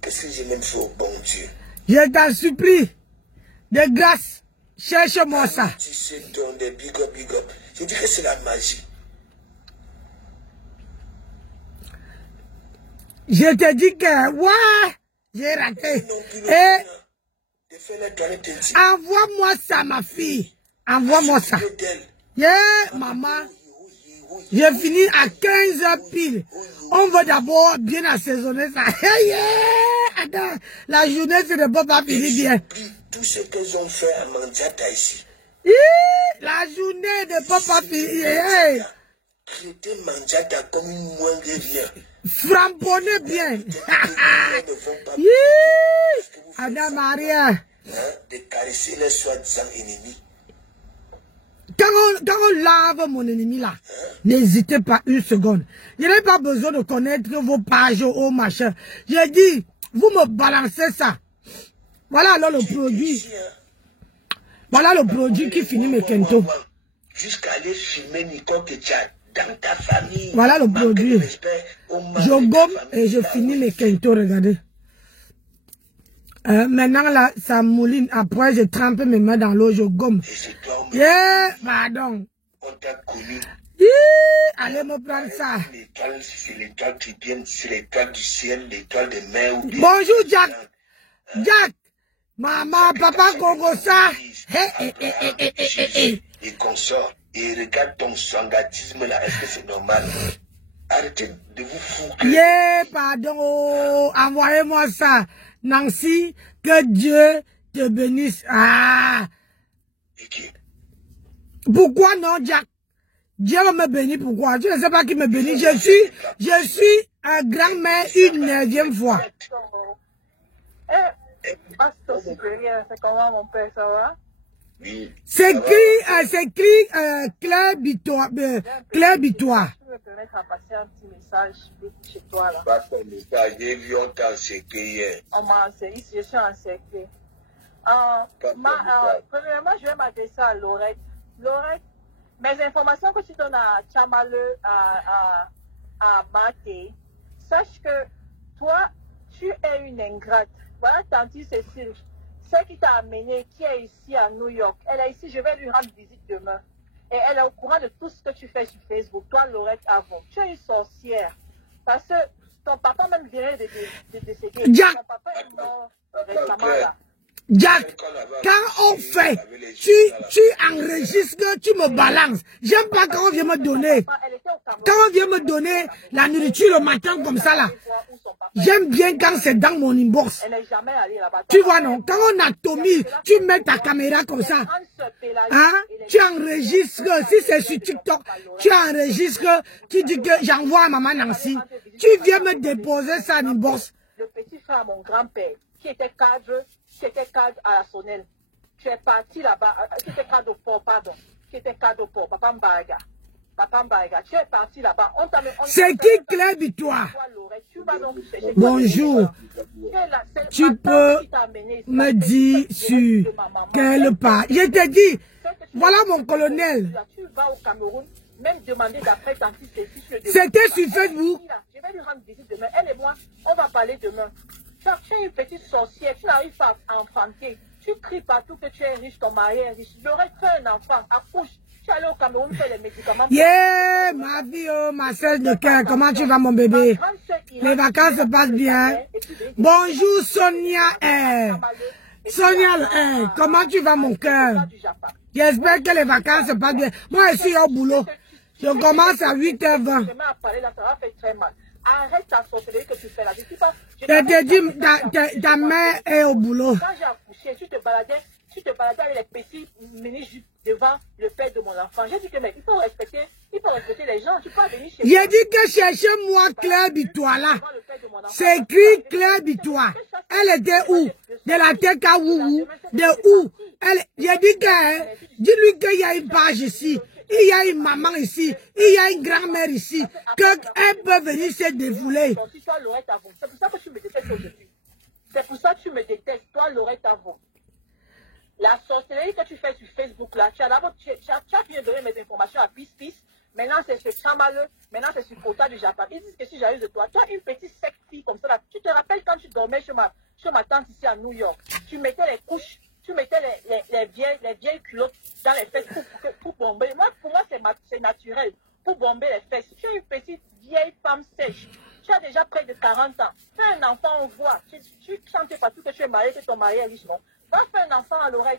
Qu'est-ce que j'ai même fait au bon Dieu? Je t'en supplie. De grâce, cherche-moi ça. Tu sais, donne des big up. Je dis que c'est la magie. Je te dis que, ouais, j'ai raté. Et envoie-moi ça, ma fille. Envoie-moi ça. Yeah, maman. J'ai fini à 15 h pile. On veut d'abord bien assaisonner ça. Yeah. Attends, la journée, c'est ne peut pas finir bien. Tout ce qu'ils ont fait à Mandiata ici. La journée ne peut pas finir. Traiter Mandiata comme une moindre rien. Framponner bien. Adam Maria. De caresser les soi-disant ennemis. Quand on lave mon ennemi là, n'hésitez pas une seconde. Je n'ai pas besoin de connaître vos pages ou machin. J'ai dit, vous me balancez ça. Voilà alors le produit. Voilà le produit qui finit mes kentos. Jusqu'à aller filmer Nicole Ketchat dans ta famille. Voilà le produit. Je gomme et je finis mes kentos, regardez. Maintenant là, ça mouline. Après, je trempe mes mains dans l'eau, je gomme. Yeah, pardon. On t'a connu. Allez me prendre ça. L'étoile, c'est l'étoile qui vient, c'est l'étoile du ciel, l'étoile des mers. Bonjour Jack. Jack. Maman, papa, Congo ça. Et consort. Et regarde ton sangatisme là, est-ce que c'est normal? Arrêtez de vous foutre. Yeah, pardon. Envoyez-moi ça. Nancy, que Dieu te bénisse. Ah. Pourquoi non, Jack? Dieu va me bénir, pourquoi? Tu ne sais pas qui me bénit. Je suis un grand-mère une 9e fois. Pasteur supérieur, c'est comment mon père, ça va? C'est écrit Claire Bitois. Claire Bitois. Je vais te permettre à passer un petit message chez toi là. Pas comme message, j'ai vu on t'a encerclé hier. On m'a encerclé, je suis encerclé. Premièrement, je vais m'adresser à Laurette. Laurette, mes informations que tu donnes à Tchamale, à Baté, sache que toi, tu es une ingrate. Voilà, tante Cécile, celle qui t'a amené, qui est ici à New York. Elle est ici, je vais lui rendre visite demain. Et elle est au courant de tout ce que tu fais sur Facebook. Toi, Laurette Avon, tu es une sorcière. Parce que ton papa même vient de décéder. Jack. Ton papa est mort récemment là. Jack, quand on fait, tu enregistres, tu me balances. J'aime pas quand on vient me donner. Quand on vient me donner la nourriture le matin comme ça là. J'aime bien quand c'est dans mon inbox. Tu vois non, quand on a Tommy, tu mets ta caméra comme ça. Hein? Tu enregistres, si c'est sur TikTok, tu enregistres, tu dis que j'envoie à maman Nancy. Tu viens me déposer ça en inbox. Le petit frère à mon grand-père, qui était cadre à la Sonnelle. Tu es parti là-bas, qui était cadre au port, pardon. Qui était cadre au port, Papa Mbaga. Papa Mbaga, tu es parti là-bas. C'est qui Claire Victoire? Bonjour. Tu peux me dire sur quelle page? Je te dis, voilà mon colonel. Tu vas au Cameroun, même demander d'après tante Cécile. C'était sur Facebook. Je vais lui rendre visite demain. Elle et moi, on va parler demain. Tu es une petite sorcière, tu n'arrives pas à enfanter. Tu cries partout que tu es riche, ton mari est riche. J'aurais fait un enfant, accouche. Tu es allé au Cameroun faire les médicaments. Yeah, ma vie, oh, ma soeur de cœur, comment tu vas mon bébé? Les vacances se passent bien. Bonjour Sonia. Sonia, comment tu vas mon cœur? J'espère que les vacances se passent bien. Moi, je suis au boulot. Je commence à 8h20. Arrête ta sorcellerie que tu fais là. Je te dis, ta mère est au boulot. Quand j'ai accouché, tu te baladais avec les petits mini-jupes devant le père de mon enfant. J'ai dit que mais il faut respecter les gens. Tu peux venir chez moi. J'ai dit que cherchez-moi Claire Victoire là. C'est écrit Claire Victoire. Elle était où? De la TK où? De où? J'ai dit que, dis-lui qu'il y a une page ici. Il y a une maman ici, il y a une grand-mère ici, qu'elle peut venir se défouler. C'est pour ça que tu me détestes aujourd'hui. C'est pour ça que tu me détestes, toi, Laurette Avon. La sorcellerie que tu fais sur Facebook, là, tu as bien donné mes informations à Pis. Maintenant, c'est sur Tchamale, maintenant, c'est sur Kota du Japon. Ils disent que si j'arrive de toi, tu as une petite sec fille comme ça, là. Tu te rappelles quand tu dormais chez ma tante ici à New York, tu mettais les couches. Tu mettais les vieilles culottes dans les fesses pour bomber. Pour moi, c'est naturel. Pour bomber les fesses. Tu es une petite vieille femme sèche. Tu as déjà près de 40 ans. Fais un enfant, on voit. Tu chantes partout que tu es marié, que ton mari est riche, non? Va faire un enfant à l'oreille.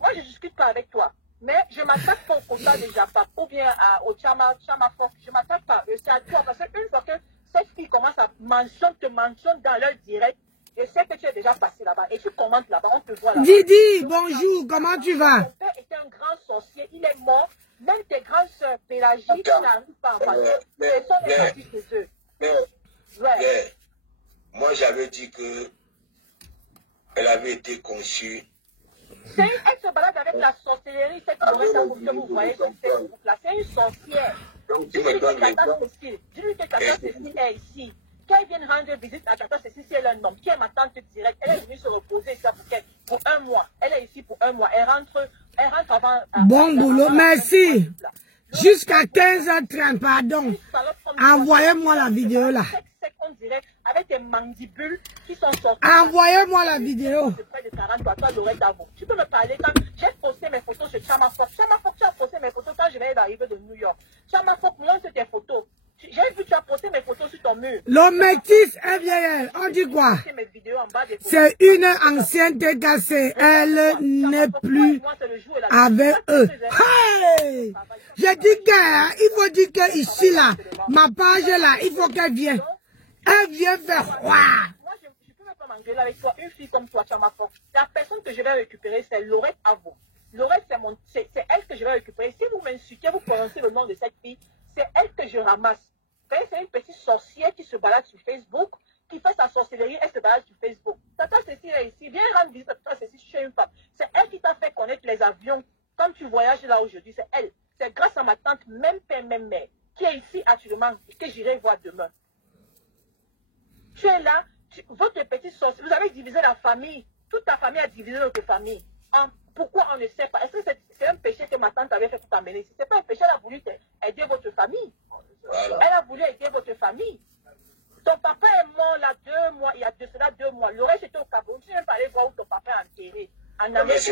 Moi, je ne discute pas avec toi. Mais je ne m'attaque pas au Kota de Japon ou bien au Chamafok. Je ne m'attaque pas. C'est à toi. Parce qu'une fois que cette fille commence à te mentionne dans leur direct, je sais que tu es déjà passé là-bas et tu commentes là-bas, on te voit là-bas. Didi, bonjour, comment tu vas? Ton père était un grand sorcier, il est mort. Même tes grandes sœurs Pélagie qui n'arrivent pas à manger, elles sont réparties chez eux. Moi, j'avais dit que elle avait été conçue. Elle se balade avec la sorcellerie, cette que vous voyez sur Facebook là. C'est une sorcière. Dis-lui que Tata Cécile est ici. Qu'elle vienne rendre visite à Tata Cécile, si elle est un homme, qui est ma tante directe, elle est venue se reposer ici pour un mois. Elle est ici pour un mois. Elle rentre avant. Bon boulot, merci. Jusqu'à 15h30, pardon. Envoyez-moi la vidéo là. On dirait avec tes mandibules qui sont sorties. Envoyez-moi la vidéo. Tu peux me parler quand j'ai posté mes photos sur Chamafok. Chamafok, tu as posté mes photos quand je vais arriver de New York. Chamafok, montre tes photos. J'ai vu tu as posté mes photos sur ton mur. Le métis est vieille. On dit quoi? C'est une ancienne TKC. Elle n'est plus avec eux. Hey! J'ai dit qu'il faut dire que ici là, ma page là, il faut qu'elle vienne. Elle vient faire quoi? Moi, je ne peux même pas m'engueuler avec toi. Une fille comme toi, Chamafok. La personne que je vais récupérer, c'est Laurette Avon. Laurette, c'est elle que je vais récupérer. Si vous m'insultez, vous prononcez le nom de cette fille, c'est elle que je ramasse. C'est une petite sorcière qui se balade sur Facebook, qui fait sa sorcellerie, elle se balade sur Facebook. Tata Cécile est ici, viens rendre visite à Tata Cécile chez une femme. C'est elle qui t'a fait connaître les avions. Comme tu voyages là aujourd'hui, c'est elle. C'est grâce à ma tante, même père, même mère, qui est ici actuellement, que j'irai voir demain. Tu es là, votre petite sorcière, vous avez divisé la famille. toute ta famille a divisé notre famille. Pourquoi on ne sait pas? Est-ce que c'est un péché que ma tante avait fait pour t'amener ici? C'est pas un péché, elle a voulu aider votre famille. Voilà. Elle a voulu aider votre famille. Ton papa est mort là 2 mois, il y a de cela 2 mois. L'oreille était au Cameroun. Tu n'es pas allé voir où ton papa est enterré. En Amérique,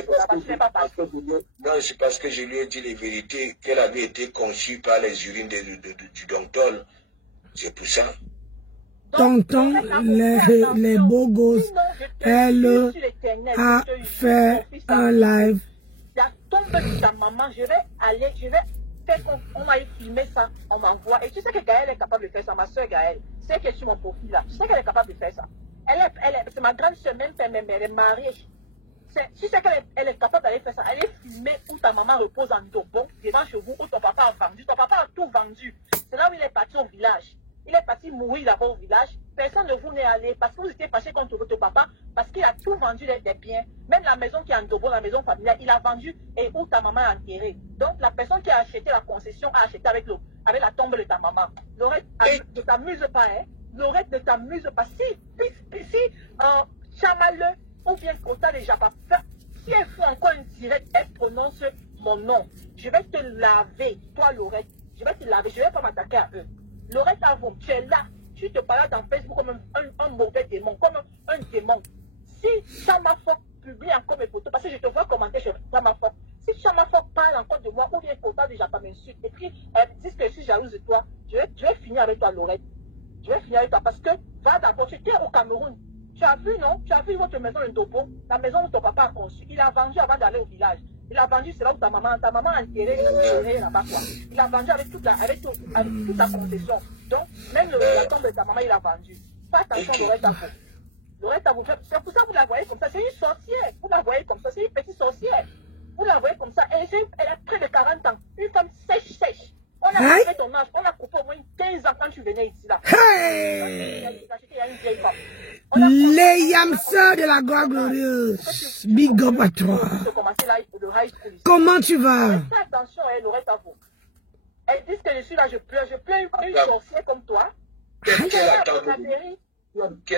c'est parce que je lui ai dit les vérités qu'elle avait été conçue par les urines du docteur. C'est pour ça. Tonton, les beaux gosses, elle a fait un live. La tombe de ta maman, je vais faire qu'on va filmer ça, on m'envoie. Et tu sais que Gaëlle est capable de faire ça, ma soeur Gaëlle. C'est qu'elle est sur mon profil là. Tu sais qu'elle est capable de faire ça. C'est ma grande soeur, même elle est mariée. Tu sais qu'elle est capable d'aller faire ça. Elle est filmée où ta maman repose en Dobon, devant chez vous, où ton papa a vendu. Ton papa a tout vendu. C'est là où il est parti au village. Il est parti mourir là-bas au village. Personne ne vous n'est allé parce que vous étiez fâché contre votre papa, parce qu'il a tout vendu des biens. Même la maison qui est en Dobon, la maison familiale, il a vendu et où ta maman est enterrée. Donc la personne qui a acheté la concession a acheté avec la tombe de ta maman. Lorette, ne t'amuse pas, hein. Lorette, ne t'amuse pas. Si Chamaleu ou bien Kota déjà pas fait, si elle fait encore une direct, elle prononce mon nom. Je vais te laver, toi Lorette. Je vais te laver, je ne vais pas m'attaquer à eux. Lorette Avon, tu es là. Tu te parles dans Facebook comme un mauvais démon, comme un démon. Si Chamafok publie encore mes photos, parce que je te vois commenter sur Chamafok, si Chamafok parle encore de moi, ou bien Kota déjà pas m'insulte, et puis elle dit que je suis jalouse de toi, je vais finir avec toi, Lorette. Je vais finir avec toi, parce que va d'abord, tu étais au Cameroun. Tu as vu, non? Tu as vu votre maison de Topo, la maison où ton papa a conçu. Il a vendu avant d'aller au village. Il a vendu, c'est là où ta maman a enterré là-bas, quoi. Il a vendu avec toute la concession. Donc, même la tombe de ta maman, il a vendu. Pas attention, Lorette Avon. Lorette Avon, c'est pour ça que vous la voyez comme ça. C'est une sorcière. Vous la voyez comme ça. C'est une petite sorcière. Vous la voyez comme ça. Elle a près de 40 ans. Une femme sèche. On a coupé ton âge. On a coupé au moins 15 ans quand tu venais ici, là. Hey! Les yamseurs de la gloire glorieuse. Big up à toi. Comment tu vas? Fais attention, Lorette Avon. Elles disent que je suis là, je pleure une sorcière comme toi. Quelle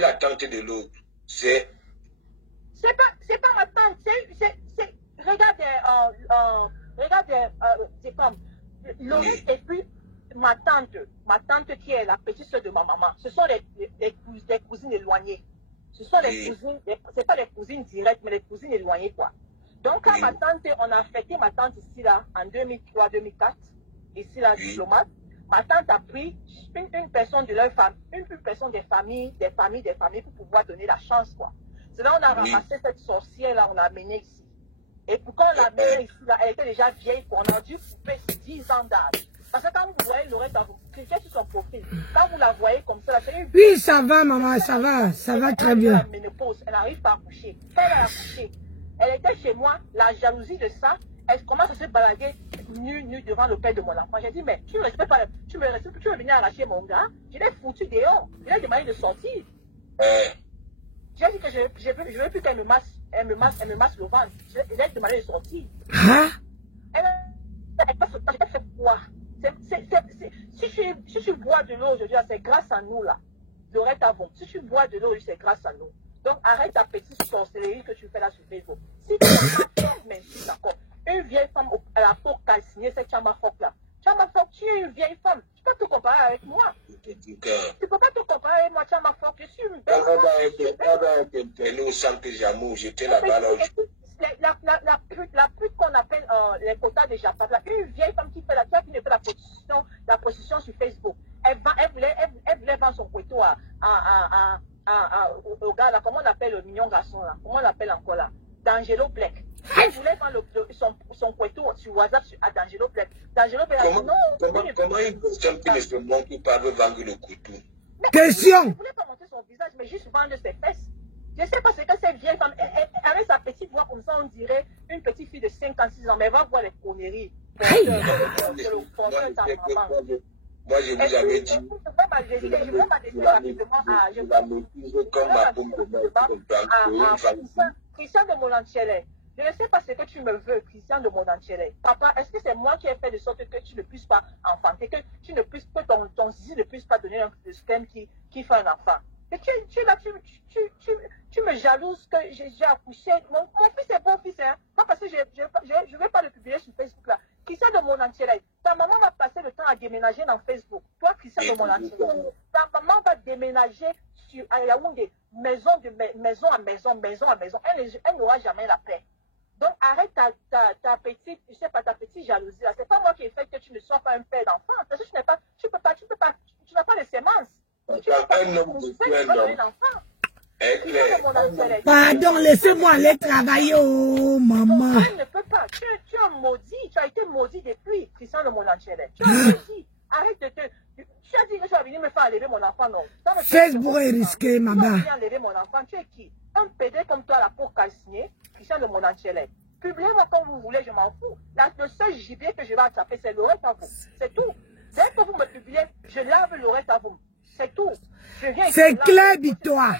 attente de l'autre? C'est pas ma tante, regarde des femmes. Lorette et puis ma tante qui est la petite soeur de ma maman. Ce sont des cousines éloignées. Ce sont les cousines, c'est pas les cousines directes, mais les cousines éloignées, quoi. Donc, quand ma tante, on a fêté ma tante ici, là, en 2003-2004, ici, là, diplomate, ma tante a pris une personne de leur femme, une personne des familles pour pouvoir donner la chance, quoi. C'est là on a ramassé cette sorcière-là, on l'a amenée ici. Et pourquoi on l'a amenée ici, là, elle était déjà vieille, on a dû couper 10 ans d'âge. Parce que quand vous voyez Lorette Avon, cliquez sur son profil. Quand vous la voyez comme ça, c'est une... Oui, ça va, maman, ça va très bien. Elle n'arrive pas à coucher. Elle a accouché. Elle était chez moi, la jalousie de ça, elle commence à se balader nue devant le père de mon enfant. J'ai dit, mais tu ne respectes pas, tu veux venir arracher mon gars. Je l'ai foutu dehors. Je l'ai demandé de sortir. J'ai dit que je ne veux plus qu'elle me masse, elle me masse le ventre. Je l'ai demandé de sortir. Hein? Elle passe j'ai fait quoi? Si tu bois de l'eau aujourd'hui, c'est grâce à nous là. Lorette Avon, si tu bois de l'eau aujourd'hui, c'est grâce à nous. Donc arrête ta petite sorcellerie que tu fais là sur Facebook. Si tu m'insultes encore, une vieille femme à la peau calcinée, c'est Chamafok là. Chamafok, tu es une vieille femme. Tu peux te comparer avec moi. Tu peux pas te comparer avec moi, Chamafok. Je suis une belle femme. Nous, sans que j'amour, j'étais là-bas là. La pute qu'on appelle les quotas de Japon, une vieille femme qui fait qui ne fait la position sur Facebook. Elle voulait vendre son couteau au gars là, comment on appelle le mignon garçon là, comment on l'appelle encore là, D'Angelo Black. Elle voulait vendre son couteau sur WhatsApp à D'Angelo Black. D'Angelo Black a dit non. Comment une personne qui ne se montre pas veut vendre le couteau? Question. Elle ne voulait pas montrer son visage, mais juste vendre ses fesses. Je ne sais pas ce que cette vieille femme, avec sa petite voix comme ça, on dirait une petite fille de 56 ans, mais elle va voir les conneries. Moi, je vous avais dit. Christian de Monantiele, je ne sais pas ce que tu me veux, Christian de Monantiele. Papa, est-ce que c'est moi qui ai fait de sorte que tu ne puisses pas enfanter, que ton zizi ne puisse pas donner un sperme qui fait un enfant? Et tu me jalouses que j'ai accouché. Mon fils est beau fils, hein. Moi, parce que je ne vais pas le publier sur Facebook là. Christian de Monantier, ta maman va passer le temps à déménager dans Facebook. Toi, Christian de Monantier, ta maman va déménager à Yaoundé, maison à maison. Elle n'aura jamais la paix. Donc, arrête ta petite, je sais pas, ta petite jalousie là. C'est pas moi qui ai fait que tu ne sois pas un père d'enfant. Parce que tu n'as pas de sémence. Tu n'as pas d'enfant. Pardon, laissez-moi aller travailler, oh maman. Elle ne peut pas. Tu as maudit, tu as été maudit depuis Christian de Monantier. Tu as maudit. Arrête de te. Tu as dit que tu vas venir me faire enlever mon enfant, non? Facebook est risqué, maman. Tu vas enlever mon enfant, tu es qui? Un pédé comme toi, la peau calcinée, Christian de Monantier. Publiez-moi comme vous voulez, je m'en fous. Le seul gibier que je vais attraper, c'est le reste à vous. C'est tout. Dès que vous me publiez, je lave le reste à vous. C'est tout. C'est clair, Bitois.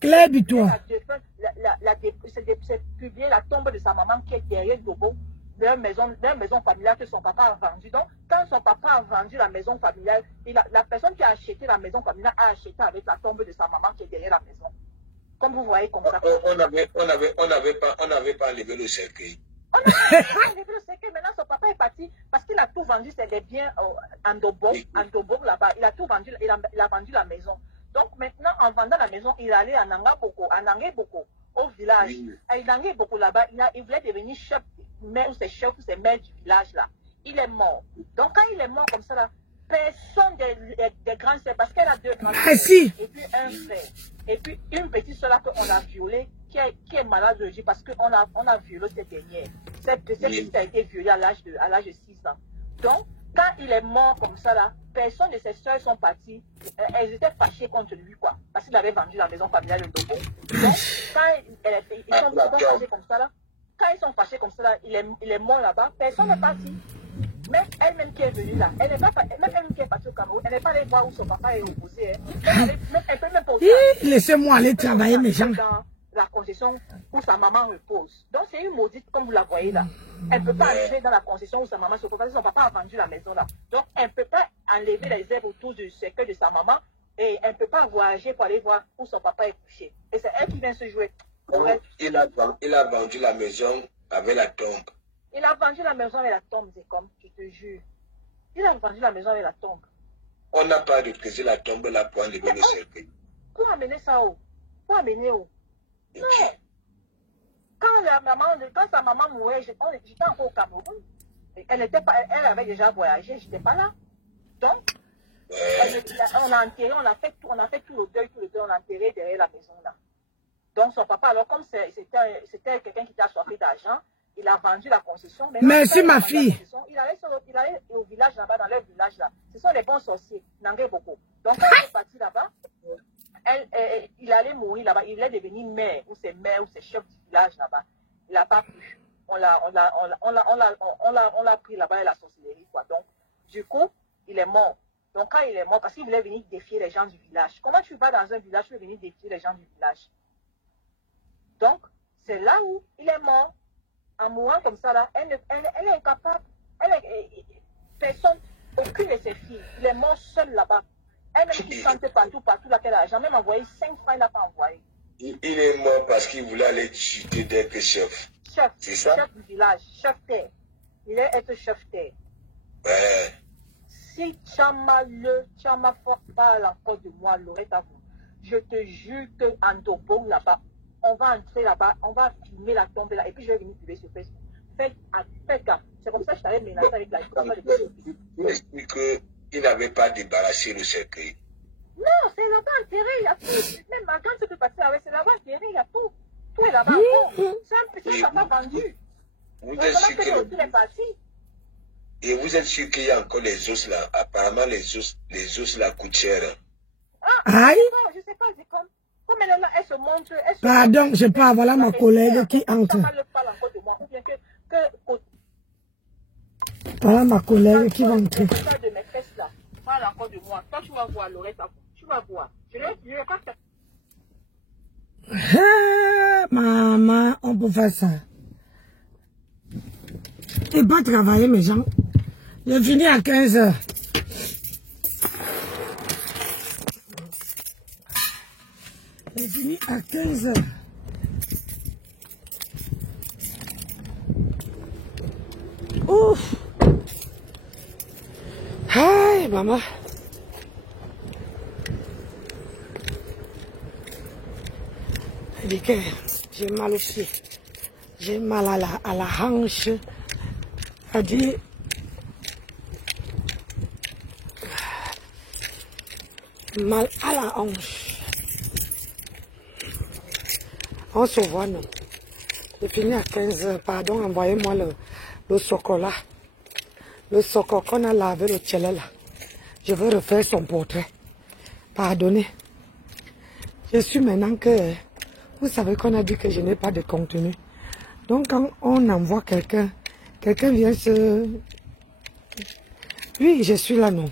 Claire Bitois. C'est publier la tombe de sa maman qui est derrière Dobo, leur maison familiale que son papa a vendue. Donc, quand son papa a vendu la maison familiale, la personne qui a acheté la maison familiale a acheté avec la tombe de sa maman qui est derrière la maison. Comme vous voyez comme ça. On n'avait pas enlevé le cercueil. On n'a pas enlevé le cercueil. Maintenant, son papa est parti parce qu'il a tout vendu, c'est des biens en Dobo là-bas. Il a tout vendu, il a vendu la maison. Donc maintenant, en vendant la maison, il est allé à Nangaboko, au village. À Nangaboko là-bas, il voulait devenir chef, maire ou c'est chef ou c'est maire du village là. Il est mort. Donc quand il est mort comme ça là, personne des grands sœurs, parce qu'elle a deux grands sœurs, et puis un frère, et puis une petite sœur là qu'on a violée, qui est malade aujourd'hui parce qu'on a violé cette dernière. Cette petite a été violée à l'âge de 6 ans. Donc, quand il est mort comme ça là, personne de ses soeurs sont parties. Elles étaient fâchées contre lui, quoi. Parce qu'il avait vendu la maison familiale de Dobo. Donc, quand ils sont fâchés comme ça là, il est mort là-bas, personne n'est parti. Même elle-même qui est venue là, même elle qui est partie au Cameroun, elle n'est pas allée voir où son papa est opposé. Elle peut même pas. Laissez-moi aller travailler, mes gens. Dans la concession où sa maman repose. Donc c'est une maudite comme vous la voyez là. Elle ne peut pas arriver dans la concession où sa maman se repose parce que son papa a vendu la maison là. Donc elle ne peut pas enlever les herbes autour du cercueil de sa maman et elle ne peut pas voyager pour aller voir où son papa est couché. Et c'est elle qui vient se jouer. Il a vendu la maison avec la tombe. Il a vendu la maison avec la tombe, c'est comme, je te jure. Il a vendu la maison avec la tombe. On n'a pas retracé la tombe là pour enlever le cercueil. Pour amener ça où? Pour amener où? Non. Quand sa maman mourait, j'étais encore au Cameroun. Elle avait déjà voyagé, je n'étais pas là. Donc, on a enterré, on a fait tout le deuil, on a enterré derrière la maison là. Donc son papa, alors comme c'était quelqu'un qui était assoiffé d'argent, il a vendu la concession. Merci ma fille. Il allait au village là-bas, dans leur village là. Ce sont les bons sorciers, Nangé beaucoup. Donc quand il est parti là-bas, il allait mourir là-bas, il allait devenir maire, ou c'est chef du village là-bas. Il n'a pas pu. On l'a pris là-bas à la sorcellerie, quoi. Donc, du coup, il est mort. Donc, quand il est mort, parce qu'il voulait venir défier les gens du village. Comment tu vas dans un village, tu veux venir défier les gens du village? Donc, c'est là où il est mort. En mourant comme ça, là, elle est incapable. Personne, aucune de ses filles. Il est mort seul là-bas. Elle-même qui chante partout là, qu'elle a jamais envoyé 5 francs, il n'a pas envoyé. Il est mort parce qu'il voulait aller chuter dès que chef. C'est ça? Chef du village, chef terre. Il est être chef terre. Ouais. Si Chama parle encore de moi, Loretta, je te jure qu'en Dobo là-bas, on va entrer là-bas, on va filmer la tombe là, et puis je vais venir publier sur Facebook. Faites gaffe. C'est comme ça que je t'avais mélangé avec la tombe. Tu expliques qu'il n'avait pas débarrassé le cercueil. Non, c'est là-bas enterré, il y a tout. Même quand tu peux passer avec, c'est là-bas enterré, il y a tout. Tout est là-bas. C'est un petit papa vendu. Vous êtes sûr que vous êtes sûr qu'il y a encore les os là? Apparemment, les os là coûtent cher. Aïe. Je sais pas, c'est comme elle est là, elle se montre. Pardon, je peux avoir ma collègue qui entre. Voilà ma collègue qui va entrer. Parle encore de moi. Toi, tu vas voir, Loretta. Tu vas voir. Je vais pas faire. Maman, on peut faire ça. Et pas travailler, mes gens. Je finis à 15h. J'ai fini à 15 h. Ouf. Aïe, maman. Elle dit que j'ai mal au pied. J'ai mal à la hanche. Elle dit... Mal à la hanche. On se voit, non. J'ai fini à 15 h. Pardon, envoyez-moi le chocolat. Le chocolat qu'on a lavé, le tchèle là. Je veux refaire son portrait. Pardonnez. Je suis maintenant que... Vous savez qu'on a dit que je n'ai pas de contenu. Donc quand on envoie quelqu'un, quelqu'un vient se... Oui, je suis là, non.